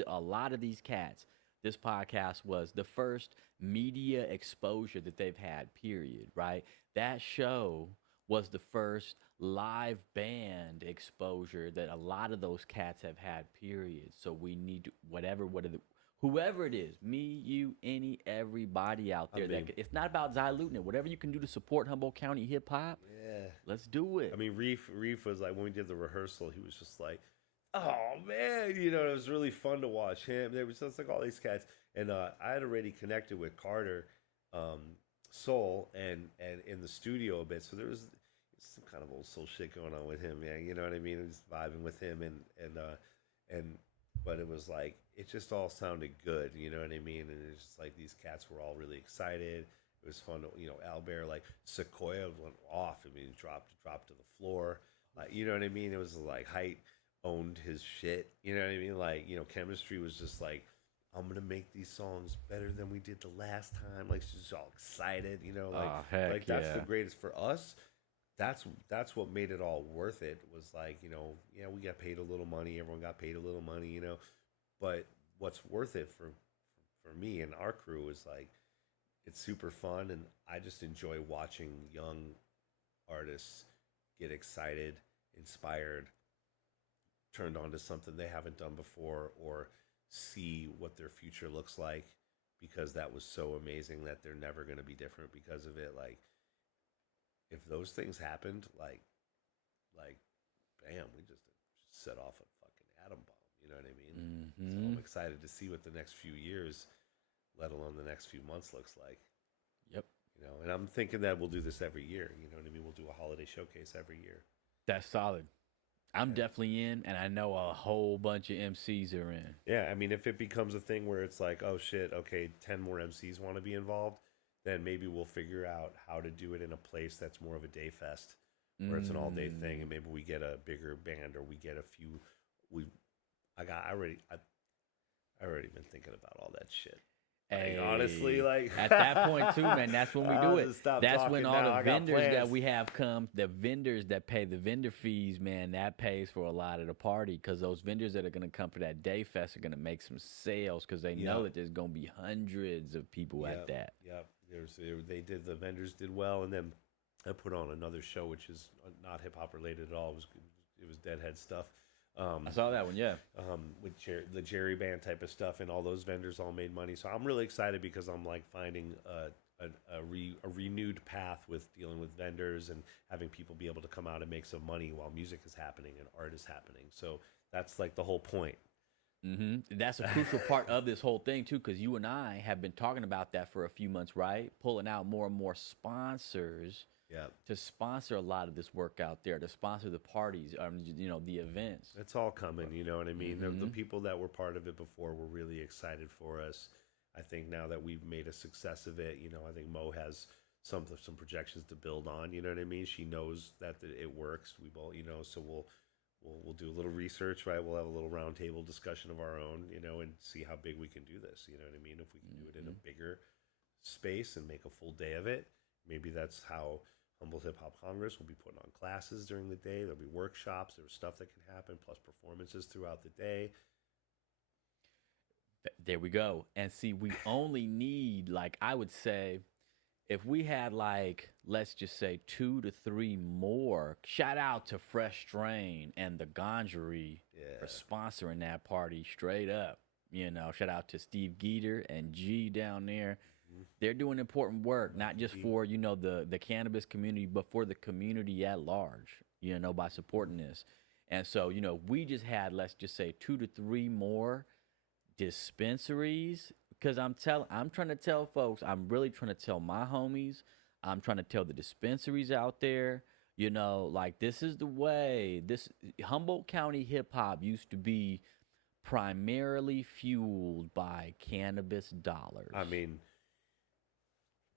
a lot of these cats, this podcast was the first media exposure that they've had. Period. Right? That show was the first live band exposure that a lot of those cats have had. Period. So we need to, whoever it is, me, you, everybody out there. It's not about diluting it. Whatever you can do to support Humboldt County hip hop, let's do it. I mean, Reef was like, when we did the rehearsal, he was just like, oh man, you know, it was really fun to watch him. There was just like all these cats, and I had already connected with Carter Soul and in the studio a bit, so there was some kind of old soul shit going on with him, man. You know what I mean? I was vibing with him and but it was like, it just all sounded good, you know what I mean? And it's just like these cats were all really excited. It was fun to, you know, Albert, like Sequoia went off. I mean, dropped to the floor. Like, you know what I mean? It was like Height owned his shit. You know what I mean? Like, you know, Chemistry was just like, I'm gonna make these songs better than we did the last time. Like, she's all excited, you know, like that's the greatest for us. That's what made it all worth it, was like, you know, yeah, we got paid a little money, everyone got paid a little money, you know, but what's worth it for me and our crew is like, it's super fun, and I just enjoy watching young artists get excited, inspired, turned on to something they haven't done before, or see what their future looks like, because that was so amazing that they're never going to be different because of it. Like, if those things happened, like, bam, we just set off a fucking atom bomb. You know what I mean? So I'm excited to see what the next few years, let alone the next few months, looks like. Yep. You know, and I'm thinking that we'll do this every year. You know what I mean? We'll do a holiday showcase every year. That's solid. I'm definitely in, and I know a whole bunch of MCs are in. Yeah, I mean, if it becomes a thing where it's like, oh shit, okay, 10 more MCs want to be involved, then maybe we'll figure out how to do it in a place that's more of a day fest, where it's an all day thing, and maybe we get a bigger band, or we get a few. I already been thinking about all that shit. Hey, honestly, like at that point too, man, that's when we do it. That's when all the vendors that we have come, the vendors that pay the vendor fees, man, that pays for a lot of the party, because those vendors that are going to come for that day fest are going to make some sales, because they know that there's going to be hundreds of people at that. Yep. The vendors did well, and then I put on another show which is not hip hop related at all. It was Deadhead stuff. I saw that one, yeah. With the Jerry Band type of stuff, and all those vendors all made money. So I'm really excited, because I'm like finding a renewed path with dealing with vendors and having people be able to come out and make some money while music is happening and art is happening. So that's like the whole point. That's a crucial part of this whole thing too, because you and I have been talking about that for a few months, right? Pulling out more and more sponsors. Yeah, to sponsor a lot of this work out there, to sponsor the parties, you know, the events. It's all coming, you know what I mean? The people that were part of it before were really excited for us. I think now that we've made a success of it, you know, I think Mo has some projections to build on. You know what I mean? She knows that it works. We both, you know, so we'll do a little research, right? We'll have a little roundtable discussion of our own, you know, and see how big we can do this. You know what I mean? If we can do it in a bigger space and make a full day of it, maybe that's how Humboldt Hip Hop Congress will be putting on classes during the day. There'll be workshops. There's stuff that can happen, plus performances throughout the day. There we go. And see, we only need, like, I would say, if we had, like, let's just say 2 to 3 more, shout out to Fresh Strain and the Gangery for sponsoring that party straight up. You know, shout out to Steve Geeter and G down there. They're doing important work, not just for, you know, the cannabis community, but for the community at large, you know, by supporting this. And so, you know, we just had, let's just say 2 to 3 more dispensaries, because I'm trying to tell folks, I'm really trying to tell my homies, I'm trying to tell the dispensaries out there, you know, like, this is the way. This Humboldt County hip hop used to be primarily fueled by cannabis dollars. I mean,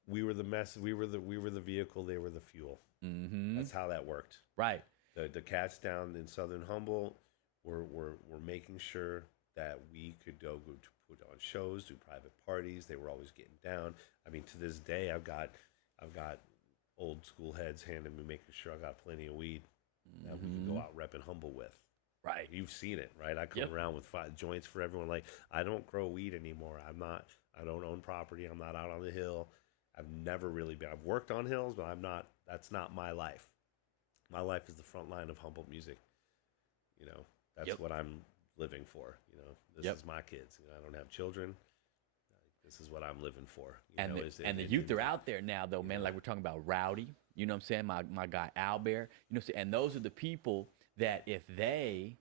we were the mess. We were the vehicle. They were the fuel. Mm-hmm. That's how that worked. Right. The cats down in Southern Humboldt were making sure that we could go to put on shows, do private parties. They were always getting down. I mean, to this day, I've got old school heads handing me, making sure I got plenty of weed that we can go out repping Humboldt with. Right. You've seen it, right? I come around with 5 joints for everyone. Like, I don't grow weed anymore. I don't own property. I'm not out on the hill. I've never really been. I've worked on hills, but that's not my life. My life is the front line of Humboldt music. That's what I'm living for. This is my kids. I don't have children. This is what I'm living for. The youth are out there now, though, man. Like we're talking about Rowdy. You know what I'm saying? My guy Albert. And those are the people that if they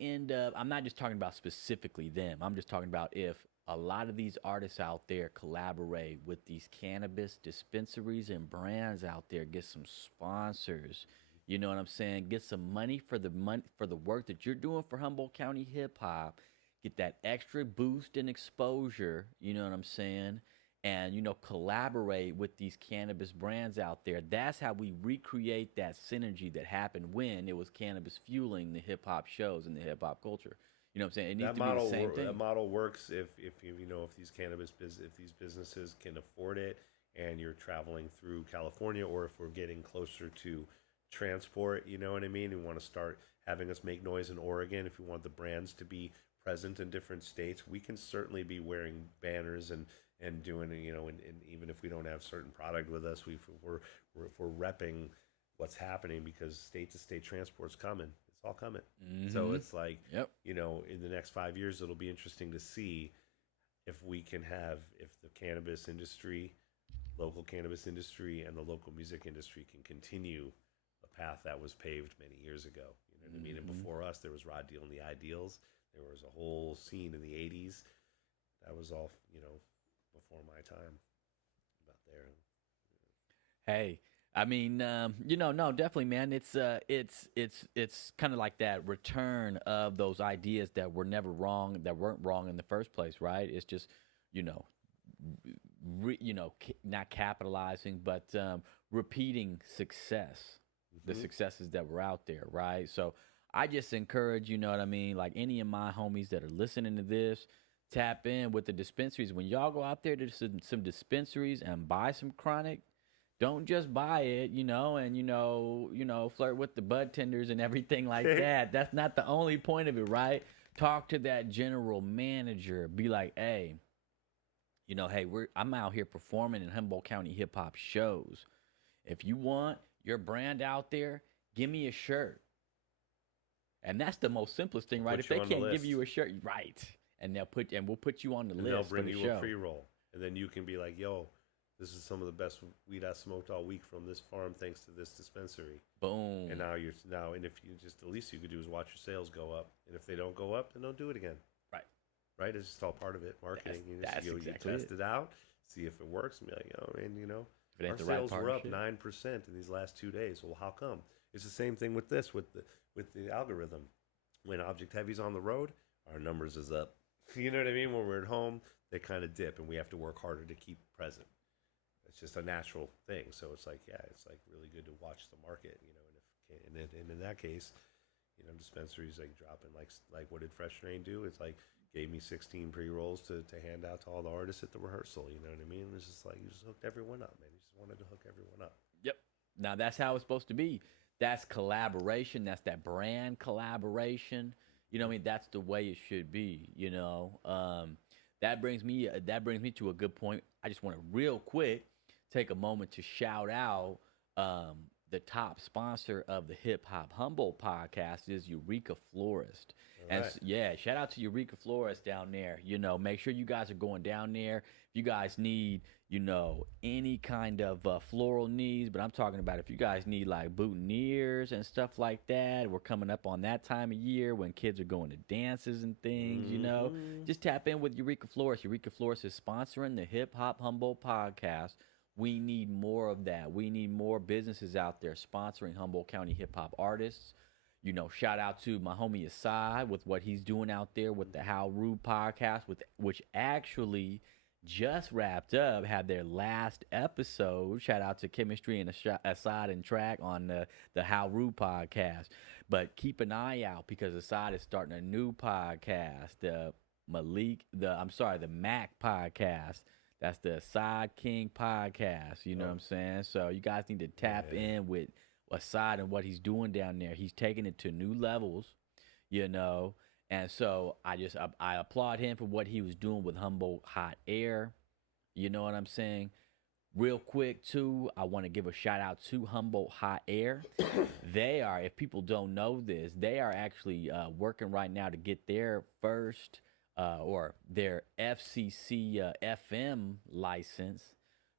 end up, I'm not just talking about specifically them. I'm just talking about if a lot of these artists out there collaborate with these cannabis dispensaries and brands out there, get some sponsors. You know what I'm saying? Get some money for the work that you're doing for Humboldt County Hip Hop. Get that extra boost and exposure. You know what I'm saying? And collaborate with these cannabis brands out there. That's how we recreate that synergy that happened when it was cannabis fueling the hip hop shows and the hip hop culture. You know what I'm saying? It needs to be the same thing. That model works if these businesses can afford it, and you're traveling through California, or if we're getting closer to transport. You know what I mean? We want to start having us make noise in Oregon. If we want the brands to be present in different states, we can certainly be wearing banners and doing, and even if we don't have certain product with us, we're repping what's happening, because state to state transport's coming. It's all coming. Mm-hmm. So it's like, in the next 5 years, it'll be interesting to see if the cannabis industry, local cannabis industry, and the local music industry can continue a path that was paved many years ago. You know what I mean? And before us, there was Rod Deal and the Ideals. There was a whole scene in the 80s. That was all, before my time about there. Hey, I mean, no, definitely, man. It's kind of like that return of those ideas that were never wrong, that weren't wrong in the first place, right? It's just, not capitalizing, but repeating success, the successes that were out there, right? So I just encourage, you know what I mean, like any of my homies that are listening to this, tap in with the dispensaries. When y'all go out there to some dispensaries and buy some chronic, don't just buy it, and flirt with the bud tenders and everything like that. That's not the only point of it, right? Talk to that general manager. Be like, hey, hey, I'm out here performing in Humboldt County hip hop shows. If you want your brand out there, give me a shirt. And that's the most simplest thing, right? If they can't give you a shirt, right? And we'll put you on the list. They'll bring for the you show. A pre-roll, and then you can be like, yo, this is some of the best weed I smoked all week from this farm, thanks to this dispensary. Boom. And and if you just, the least you could do is watch your sales go up. And if they don't go up, then don't do it again. Right. It's just all part of it. Marketing. You test it out, see if it works, and be like, our sales were up 9% in these last 2 days. Well, how come? It's the same thing with this, with the algorithm. When Object Heavy's on the road, our numbers is up. You know what I mean? When we're at home, they kind of dip, and we have to work harder to keep present. It's just a natural thing. So it's like, it's like really good to watch the market, and in that case, dispensaries like dropping, like what did Fresh Strain do? It's like gave me 16 pre-rolls to hand out to all the artists at the rehearsal. You know what I mean? It's just like you just hooked everyone up, man. You just wanted to hook everyone up. Yep. Now that's how it's supposed to be. That's collaboration. That's that brand collaboration. You know what I mean? That's the way it should be. That brings me to a good point. I just want to real quick take a moment to shout out the top sponsor of the HipHopHumboldt podcast is Eureka Florist. All And right. shout out to Eureka Florist down there. Make sure you guys are going down there. If you guys need, any kind of floral needs, but I'm talking about if you guys need like boutonnieres and stuff like that, we're coming up on that time of year when kids are going to dances and things, just tap in with Eureka Florist. Eureka Florist is sponsoring the Hip Hop Humboldt podcast. We need more of that. We need more businesses out there sponsoring Humboldt County hip hop artists. Shout out to my homie Asai with what he's doing out there with the How Rude podcast, which actually just wrapped up, had their last episode. Shout out to Chemistry and Aside and Track on the How Rude podcast. But keep an eye out because Aside is starting a new podcast, the Mac podcast. That's the Aside King podcast. You know what Oh, I'm saying? So you guys need to tap yeah. in with Aside and what he's doing down there. He's taking it to new levels, you know. And so I applaud him for what he was doing with Humboldt Hot Air. You know what I'm saying? Real quick too, I want to give a shout out to Humboldt Hot Air. They are, if people don't know this, they are actually working right now to get their first or their FCC FM license.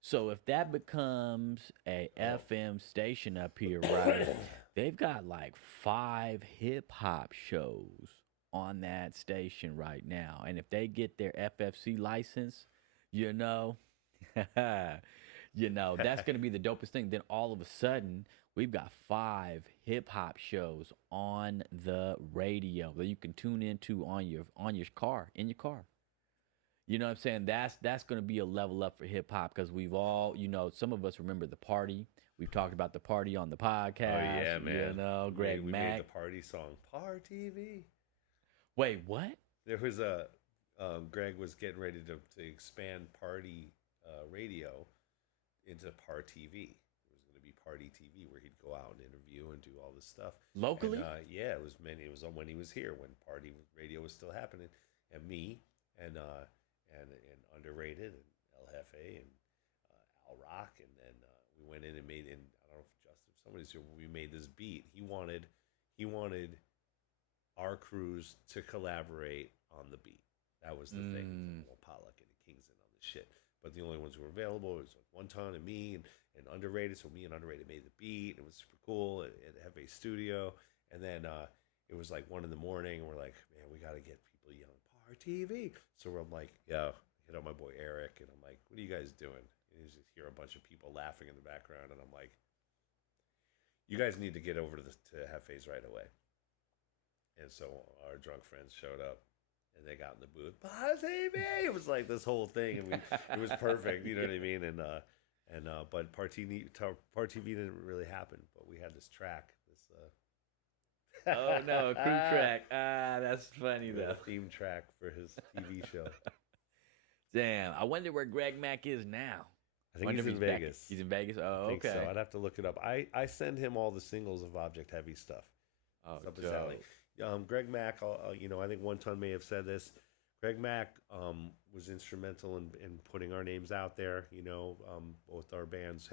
So if that becomes a Oh, FM station up here, right? They've got like 5 hip hop shows on that station right now. And if they get their FFC license, you know, that's gonna be the dopest thing. Then all of a sudden, we've got 5 hip hop shows on the radio that you can tune into on your car in your car. You know what I'm saying? That's gonna be a level up for hip hop because we've all, some of us remember the party. We've talked about the party on the oh podcast. yeah, You man. know, Greg We made the Mack. party song Par TV. Wait, what? There was a Greg was getting ready to expand party radio into Par TV. It was going to be Party TV where he'd go out and interview and do all this stuff. And Locally? yeah, it was on when he was here when Party Radio was still happening, and me and and Underrated and El Jefe and Al Rock, and then we went in and made. And I don't know if Justin, if somebody's here. We made this beat. He wanted our crews to collaborate on the beat. That was the thing. It was Mm. like, well, Pollock and Kingston on the shit. But the only ones who were available was like One Ton and me and Underrated. So me and Underrated made the beat. It was super cool at Hefe Studio. And then it was like 1 in the morning. And we're like, man, we got to get people yelling Par TV. So I'm like, yeah, hit up my boy Eric. And I'm like, what are you guys doing? And you just hear a bunch of people laughing in the background. And I'm like, you guys need to get over to Hefe's right away. And so our drunk friends showed up and they got in the booth. Par TV! It was like this whole thing, and it was perfect. You know what I mean? But Part TV didn't really happen. But we had this track, Oh no, a crew track. Ah, that's funny the though. theme track for his TV show. Damn, I wonder where Greg Mack is now. I think Wonder he's if in back. Vegas. He's in Vegas. I Oh, think okay. so. I'd have to look it up. I send him all the singles of Object Heavy stuff. Oh, It's up his alley. Greg Mack, I think One Ton may have said this. Greg Mack was instrumental in putting our names out there. Both our bands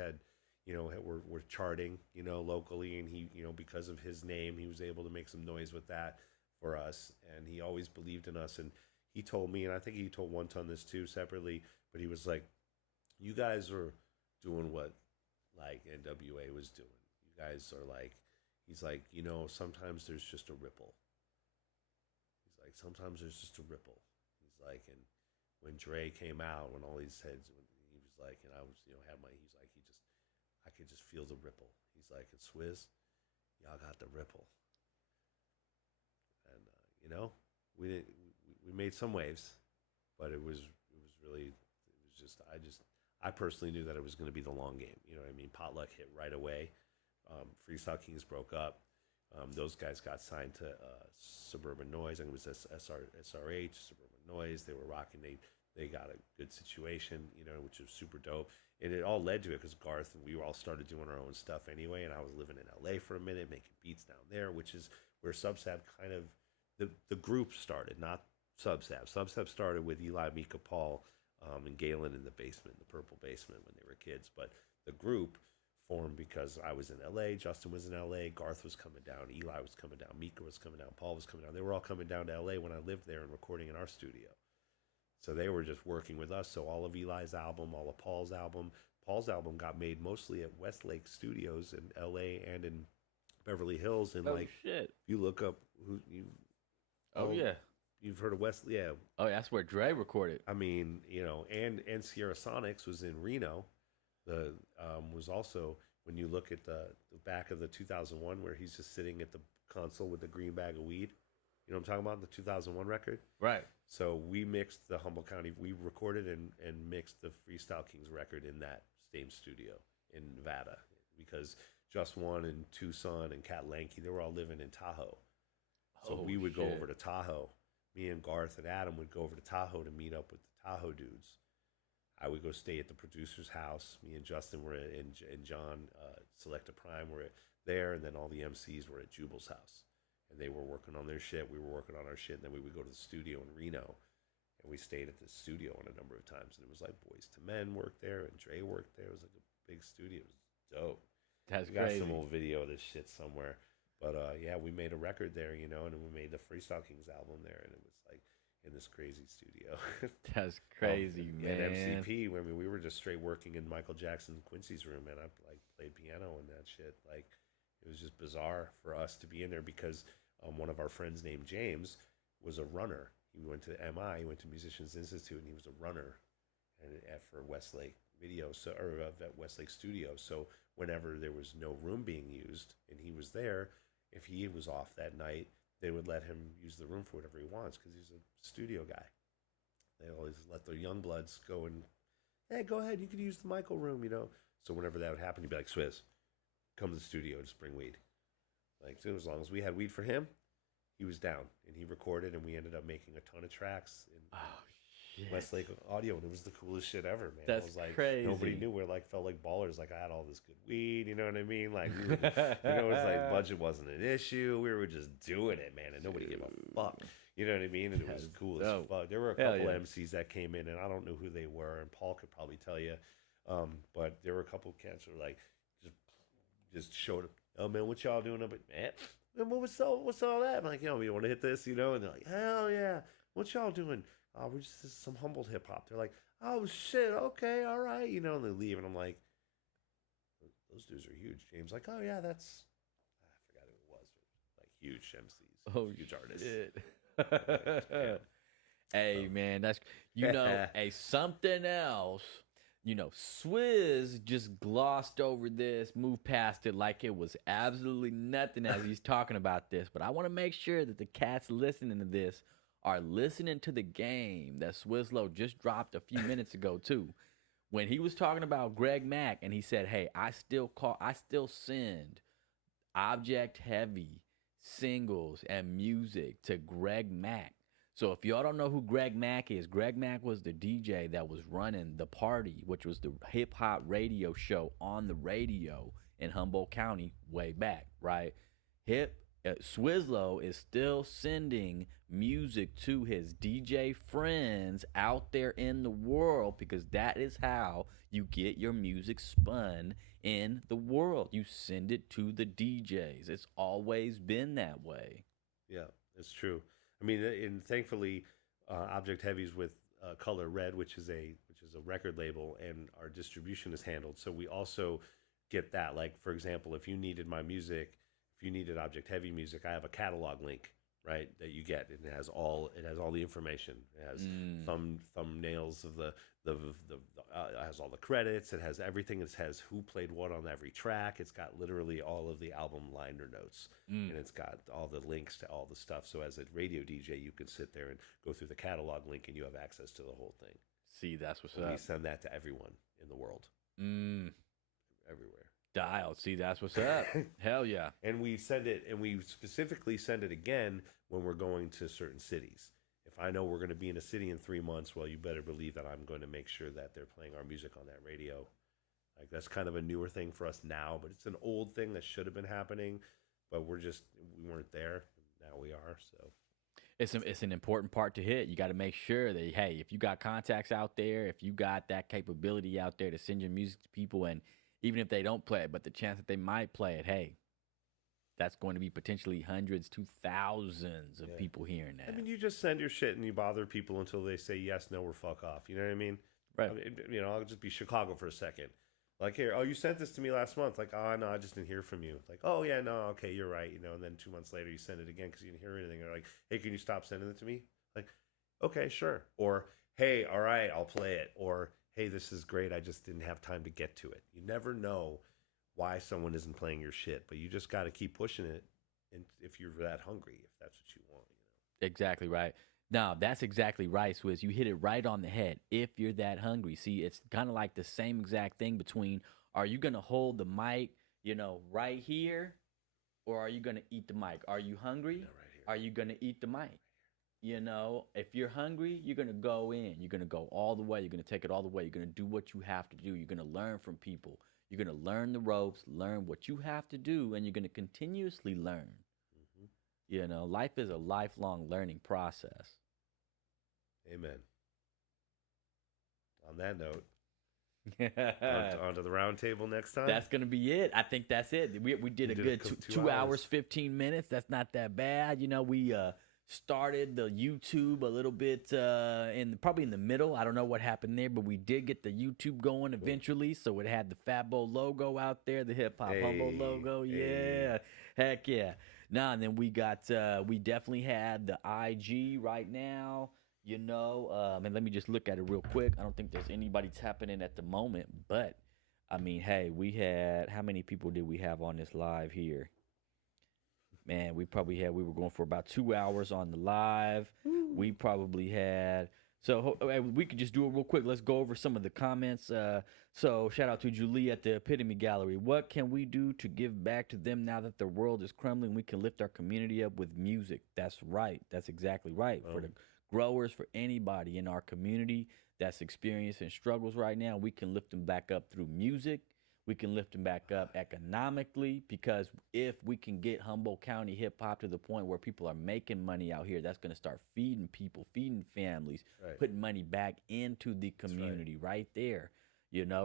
were charting, locally, and he, because of his name, he was able to make some noise with that for us, and he always believed in us. And he told me, and I think he told One Ton this too separately, but he was like, "You guys are doing what like NWA was doing. You guys are like." He's like, sometimes there's just a ripple. He's like, sometimes there's just a ripple. He's like, and when Dre came out, when all these heads, when he was like, and I was, had my, he's like, I could just feel the ripple. He's like, and Swizz, y'all got the ripple. And, we didn't, we made some waves, but it was just, I personally knew that it was going to be the long game. You know what I mean? Potluck hit right away. Freestyle Kings broke up. Those guys got signed to Suburban Noise. I think it was SRH, Suburban Noise. They were rocking. They got a good situation, which was super dope. And it all led to it because Garth and we all started doing our own stuff anyway. And I was living in LA for a minute, making beats down there, which is where Subsab kind of the group started, not Subsab. Subsab started with Eli, Mika, Paul, and Galen in the basement, the purple basement when they were kids. But the group formed because I was in LA, Justin was in LA, Garth was coming down, Eli was coming down, Mika was coming down, Paul was coming down. They were all coming down to LA when I lived there and recording in our studio. So they were just working with us. So all of Eli's album, all of Paul's album got made mostly at Westlake Studios in LA and in Beverly Hills. And Oh like, shit. if you look up who you, Oh yeah. you've heard of Wesley, yeah. Oh, that's where Dre recorded. I mean, and Sierra Sonics was in Reno. The was also when you look at the back of the 2001 where he's just sitting at the console with the green bag of weed. You know what I'm talking about? The 2001 record. Right. So we mixed the Humboldt County. We recorded and mixed the Freestyle Kings record in that same studio in Nevada because Just One and Tucson and Cat Lanky, they were all living in Tahoe. So we would go over to Tahoe. Me and Garth and Adam would go over to Tahoe to meet up with the Tahoe dudes. I would go stay at the producer's house. Me and Justin were and John Selecta Prime were there, and then all the MCs were at Jubal's house. And they were working on their shit. We were working on our shit. And then we would go to the studio in Reno. And we stayed at the studio on a number of times. And it was like Boys to Men worked there and Dre worked there. It was like a big studio. It was dope. That's we crazy. got some old video of this shit somewhere. But yeah, we made a record there, you know, and then we made the Freestyle Kings album there. And it was like in this crazy studio. That's crazy, man. And MCP, I mean, we were just straight working in Michael Jackson Quincy's room. And I like played piano and that shit. Like, it was just bizarre for us to be in there because one of our friends named James was a runner. He went to MI, he went to Musicians Institute, and he was a runner for Westlake Video, at Westlake Studios. So whenever there was no room being used and he was there, if he was off that night, they would let him use the room for whatever he wants because he's a studio guy. They always let their young bloods go and, hey, go ahead, you can use the Michael room, you know. So whenever that would happen, he'd be like, Swizz, come to the studio, just bring weed. Like, so as long as we had weed for him, he was down. And he recorded, and we ended up making a ton of tracks in Westlake Audio, and it was the coolest shit ever, man. That's it was like, crazy. Nobody knew. We felt like ballers. Like, I had all this good weed, you know what I mean? Like, we were, it was like budget wasn't an issue. We were just doing it, man, and nobody gave a fuck. You know what I mean? And it was cool as fuck. There were a couple MCs that came in, and I don't know who they were, and Paul could probably tell you. But there were a couple of cats who were like, just showed up. Oh man, what y'all doing up at man? What's all that? I'm like, you want to hit this, you know? And they're like, hell yeah. What y'all doing? Oh, we're just some Humboldt hip hop. They're like, oh shit, okay, all right, you know. And they leave, and I'm like, those dudes are huge. James like, oh yeah, that's I forgot who it was. Like huge MCs, huge artists. Yeah. Hey man, that's hey, something else. Swizz just glossed over this, moved past it like it was absolutely nothing as he's talking about this. But I want to make sure that the cats listening to this are listening to the game that Swizlo just dropped a few minutes ago too. When he was talking about Greg Mack and he said, hey, I still send object heavy singles and music to Greg Mack. So if y'all don't know who Greg Mack is, Greg Mack was the DJ that was running The Party, which was the hip-hop radio show on the radio in Humboldt County way back, right? Swizlo is still sending music to his DJ friends out there in the world because that is how you get your music spun in the world. You send it to the DJs. It's always been that way. Yeah, it's true. I mean, and thankfully, Object Heavy's with Color Red, which is a record label, and our distribution is handled. So we also get that. Like, for example, if you needed my music, if you needed Object Heavy music, I have a catalog link, right, that you get. It has all the information. It has thumbnails of it has all the credits. It has everything. It has who played what on every track. It's got literally all of the album liner notes, and it's got all the links to all the stuff. So as a radio DJ, you can sit there and go through the catalog link, and you have access to the whole thing. See, that's what's and up. We send that to everyone in the world, everywhere. Dialed. See, that's what's up. Hell yeah. And we send it, and we specifically send it again when we're going to certain cities. If I know we're going to be in a city in 3 months, well, you better believe that I'm going to make sure that they're playing our music on that radio. Like, that's kind of a newer thing for us now, but it's an old thing that should have been happening, but we weren't there. Now we are, so. It's an important part to hit. You got to make sure that, hey, if you got contacts out there, if you got that capability out there to send your music to people, and even if they don't play it, but the chance that they might play it, hey, that's going to be potentially hundreds to thousands of people hearing that. I mean, you just send your shit and you bother people until they say yes, no, or fuck off. You know what I mean? Right. I mean, I'll just be Chicago for a second. Like, here, oh, you sent this to me last month. Like, oh, no, I just didn't hear from you. Like, oh, yeah, no, okay, you're right. You know, and then 2 months later, you send it again because you didn't hear anything. They're like, hey, can you stop sending it to me? Like, okay, sure. Or, hey, all right, I'll play it. Or, hey, this is great. I just didn't have time to get to it. You never know why someone isn't playing your shit, but you just got to keep pushing it. And if you're that hungry, if that's what you want, Exactly right. Now, that's exactly right, Swizz. You hit it right on the head. If you're that hungry, see, it's kind of like the same exact thing between are you going to hold the mic, right here, or are you going to eat the mic? Are you hungry? No, right here. Are you going to eat the mic? If you're hungry, you're going to go in. You're going to go all the way. You're going to take it all the way. You're going to do what you have to do. You're going to learn from people. You're going to learn the ropes, learn what you have to do, and you're going to continuously learn. Mm-hmm. Life is a lifelong learning process. Amen. On that note, That's on to the round table next time. going to be it. I think that's it. We did a good 2 hours, 15 minutes. That's not that bad. We started the YouTube a little bit probably in the middle. I don't know what happened there, but we did get the YouTube going eventually. So it had the Fatbo logo out there, the HipHopHumboldt logo. Yeah. Heck yeah. Now, and then we definitely had the IG right now. And let me just look at it real quick. I don't think there's anybody tapping in at the moment, but I mean, hey, how many people did we have on this live here? Man, we were going for about 2 hours on the live. Ooh. We probably had, so we could just do it real quick. Let's go over some of the comments. So shout out to Julie at the Epitome Gallery. What can we do to give back to them now that the world is crumbling? We can lift our community up with music. That's right. That's exactly right. For the growers, for anybody in our community that's experiencing struggles right now, we can lift them back up through music. We can lift them back up economically, because if we can get Humboldt County hip hop to the point where people are making money out here, that's going to start feeding people, feeding families, putting money back into the community right there.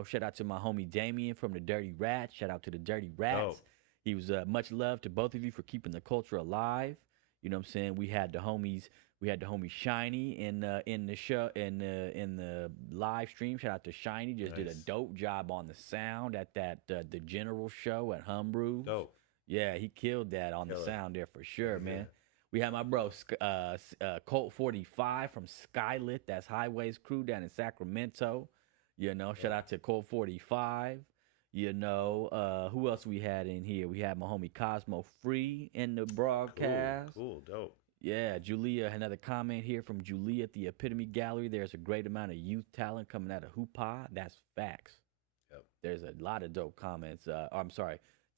Shout out to my homie Damien from the Dirty Rats. Shout out to the Dirty Rats. He was much love to both of you for keeping the culture alive. You know what I'm saying? We had the homie Shiny in the show in the live stream. Shout out to Shiny. Just did a dope job on the sound at that the general show at Humbrew. Dope. Yeah, he killed that on the sound there for sure, man. We had my bro Colt 45 from Skylit. That's Highways crew down in Sacramento. Shout out to Colt 45. Who else we had in here? We had my homie Cosmo Free in the broadcast. Cool, dope. Yeah, Julia, another comment here from Julia at the Epitome Gallery. There's a great amount of youth talent coming out of Hoopah. That's facts. Yep. There's a lot of dope comments.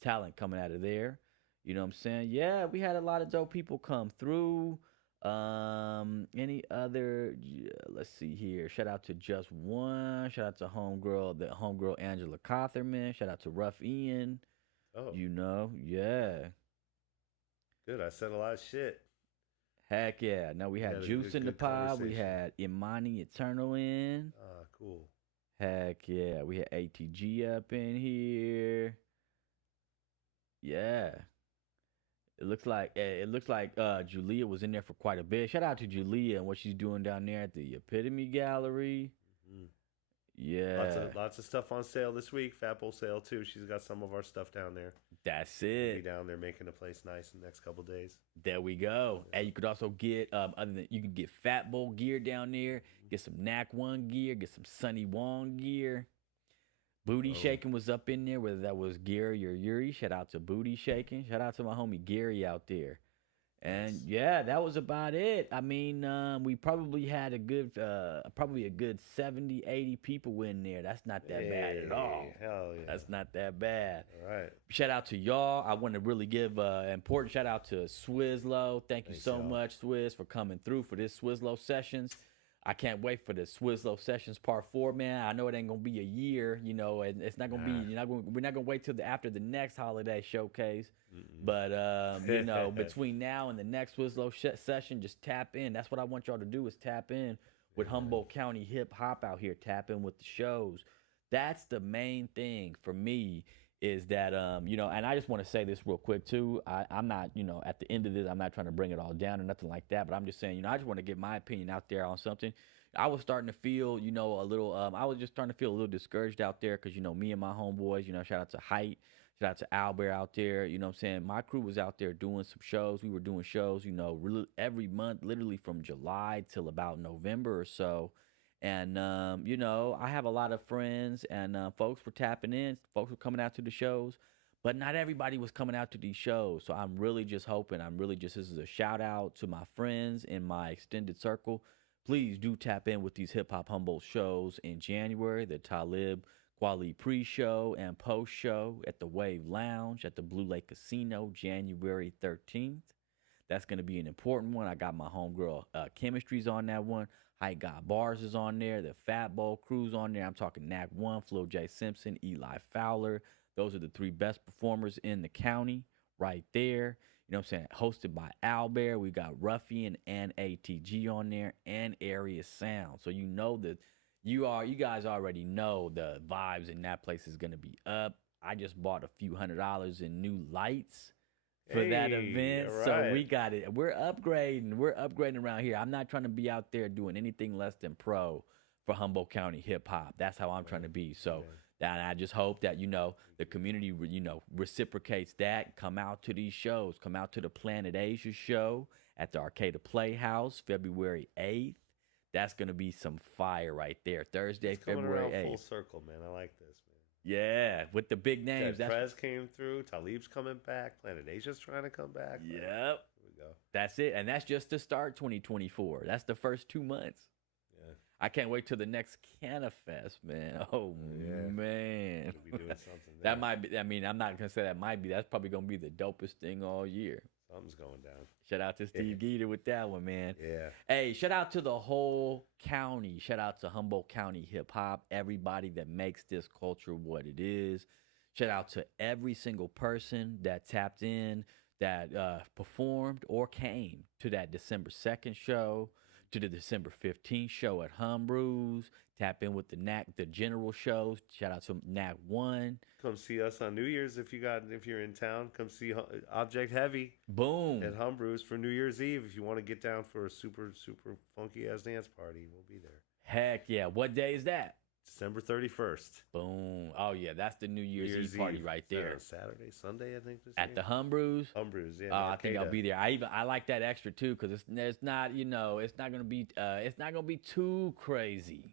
Talent coming out of there. You know what I'm saying? Yeah, we had a lot of dope people come through. Any other? Let's see here. Shout out to Just One. Shout out to homegirl Angela Cotherman. Shout out to Rough Ian. Oh. Yeah. Good. I said a lot of shit. Heck yeah. No, we had Juice in the pod. We had Imani Eternal in. Cool. Heck yeah. We had ATG up in here. Yeah. It looks like Julia was in there for quite a bit. Shout out to Julia and what she's doing down there at the Epitome Gallery. Mm-hmm. Yeah. Lots of stuff on sale this week. Fatbull sale too. She's got some of our stuff down there. That's it. We'll be down there making the place nice in the next couple days. There we go. And you could also get you can get Fatbull gear down there. Get some Knack One gear. Get some Sunny Wong gear. Booty Shaking was up in there, whether that was Gary or Yuri. Shout out to Booty Shaking. Shout out to my homie Gary out there. And yeah, that was about it. I mean, we probably had a good 70, 80 people in there. That's not that bad at all. Hell yeah. That's not that bad. All right. Shout out to y'all. I want to really give an important shout out to Swizlo. Thanks you so much, Swizz, for coming through for this Swizlo Sessions. I can't wait for the Swizlo Sessions Part 4, man. I know it ain't gonna be a year, and it's not gonna be. We're not gonna wait till after the next holiday showcase. Mm-mm. But between now and the next Swizlo session, just tap in. That's what I want y'all to do, is tap in with Humboldt County Hip Hop out here. Tap in with the shows. That's the main thing for me. Is that and I just want to say this real quick too. I'm not, at the end of this, I'm not trying to bring it all down or nothing like that, but I'm just saying, I just want to get my opinion out there on something. I was starting to feel, a little, I was just starting to feel a little discouraged out there because, me and my homeboys, shout out to Height, shout out to Albert out there, what I'm saying? My crew was out there doing some shows. We were doing shows, really every month, literally from July till about November or so. And, I have a lot of friends and folks were tapping in. Folks were coming out to the shows. but not everybody was coming out to these shows. So I'm really just hoping, this is a shout out to my friends in my extended circle. Please do tap in with these Hip Hop Humboldt shows in January, the Talib Kweli pre-show and post-show at the Wave Lounge at the Blue Lake Casino, January 13th. That's going to be an important one. I got my homegirl Chemistry's on that one. I got Bars is on there. The Fat Bowl Crew's on there. I'm talking Knack One, Flo J. Simpson, Eli Fowler. Those are the three best performers in the county right there. You know what I'm saying? Hosted by Albert. We got Ruffian and ATG on there and Area Sound. So you know that you guys already know the vibes in that place is going to be up. I just bought a few $100 in new lights for that event. Right. So we got it. We're upgrading. We're upgrading around here. I'm not trying to be out there doing anything less than pro for Humboldt County hip hop. That's how I'm trying to be. So that I just hope that, the community, reciprocates that. Come out to these shows. Come out to the Planet Asia show at the Arcata Playhouse, February 8th. That's going to be some fire right there. Thursday, February 8th. Full circle, man. I like this, man. Yeah, with the big names. Prez came through. Talib's coming back. Planet Asia's trying to come back. Yep. Here we go. That's it. And that's just to start 2024. That's the first 2 months. Yeah. I can't wait till the next CannaFest, man. Oh, man. We'll be doing something there. That might be, I'm not going to say that might be. That's probably going to be the dopest thing all year. Something's going down. Shout out to Steve Geeter with that one, man. Yeah. Hey, shout out to the whole county. Shout out to Humboldt County Hip Hop, everybody that makes this culture what it is. Shout out to every single person that tapped in, that performed or came to that December 2nd show, to the December 15th show at Humbrew's. Tap in with the general shows. Shout out to Knack One. Come see us on New Year's if you're in town. Come see Object Heavy. Boom. At Humbrew's for New Year's Eve. If you want to get down for a super, super funky ass dance party, we'll be there. Heck yeah. What day is that? December 31st. Boom. Oh yeah, that's the New Year's Eve party right there. Saturday, Sunday, I think. At the Humbrew's. Humbrew's, yeah. I think I'll be there. I like that extra too because it's not gonna be too crazy.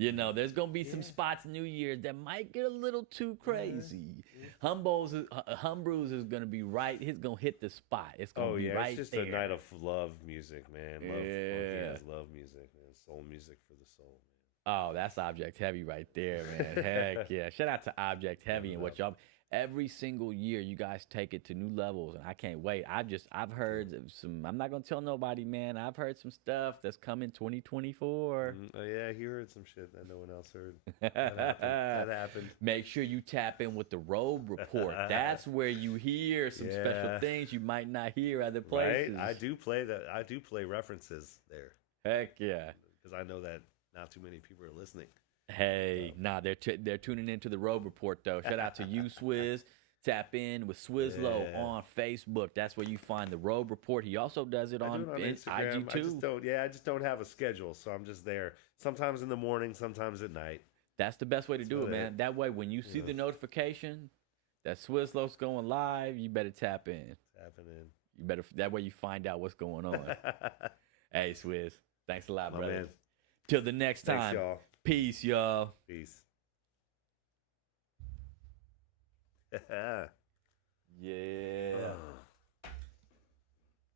There's gonna be some spots New Year's that might get a little too crazy. Humbrew's is gonna be right. He's gonna hit the spot. It's gonna be right there. It's just a night of love music, man. Love music, man. Soul music for the soul, man. Oh, that's Object Heavy right there, man. Heck yeah! Shout out to Object Heavy and what y'all. Every single year, you guys take it to new levels, and I can't wait. I've heard some. I'm not gonna tell nobody, man. I've heard some stuff that's coming 2024. Oh yeah, he heard some shit that no one else heard. That happened. Make sure you tap in with the Robe Report. That's where you hear some special things you might not hear other places. Right? I do play references there. Heck yeah, because I know that not too many people are listening. Hey, they're tuning into the Robe Report though. Shout out to you, Swizz. Tap in with Swizlo on Facebook. That's where you find the Robe Report. He also does it on Instagram. IG too. I just don't have a schedule, so I'm just there. Sometimes in the morning, sometimes at night. That's the best way to do it, man. That way, when you see the notification that Swizlo's going live, you better tap in. That way you find out what's going on. Hey, Swizz. Thanks a lot, brother. Man. Till the next time. Thanks, y'all. Peace, y'all. Peace. Yeah.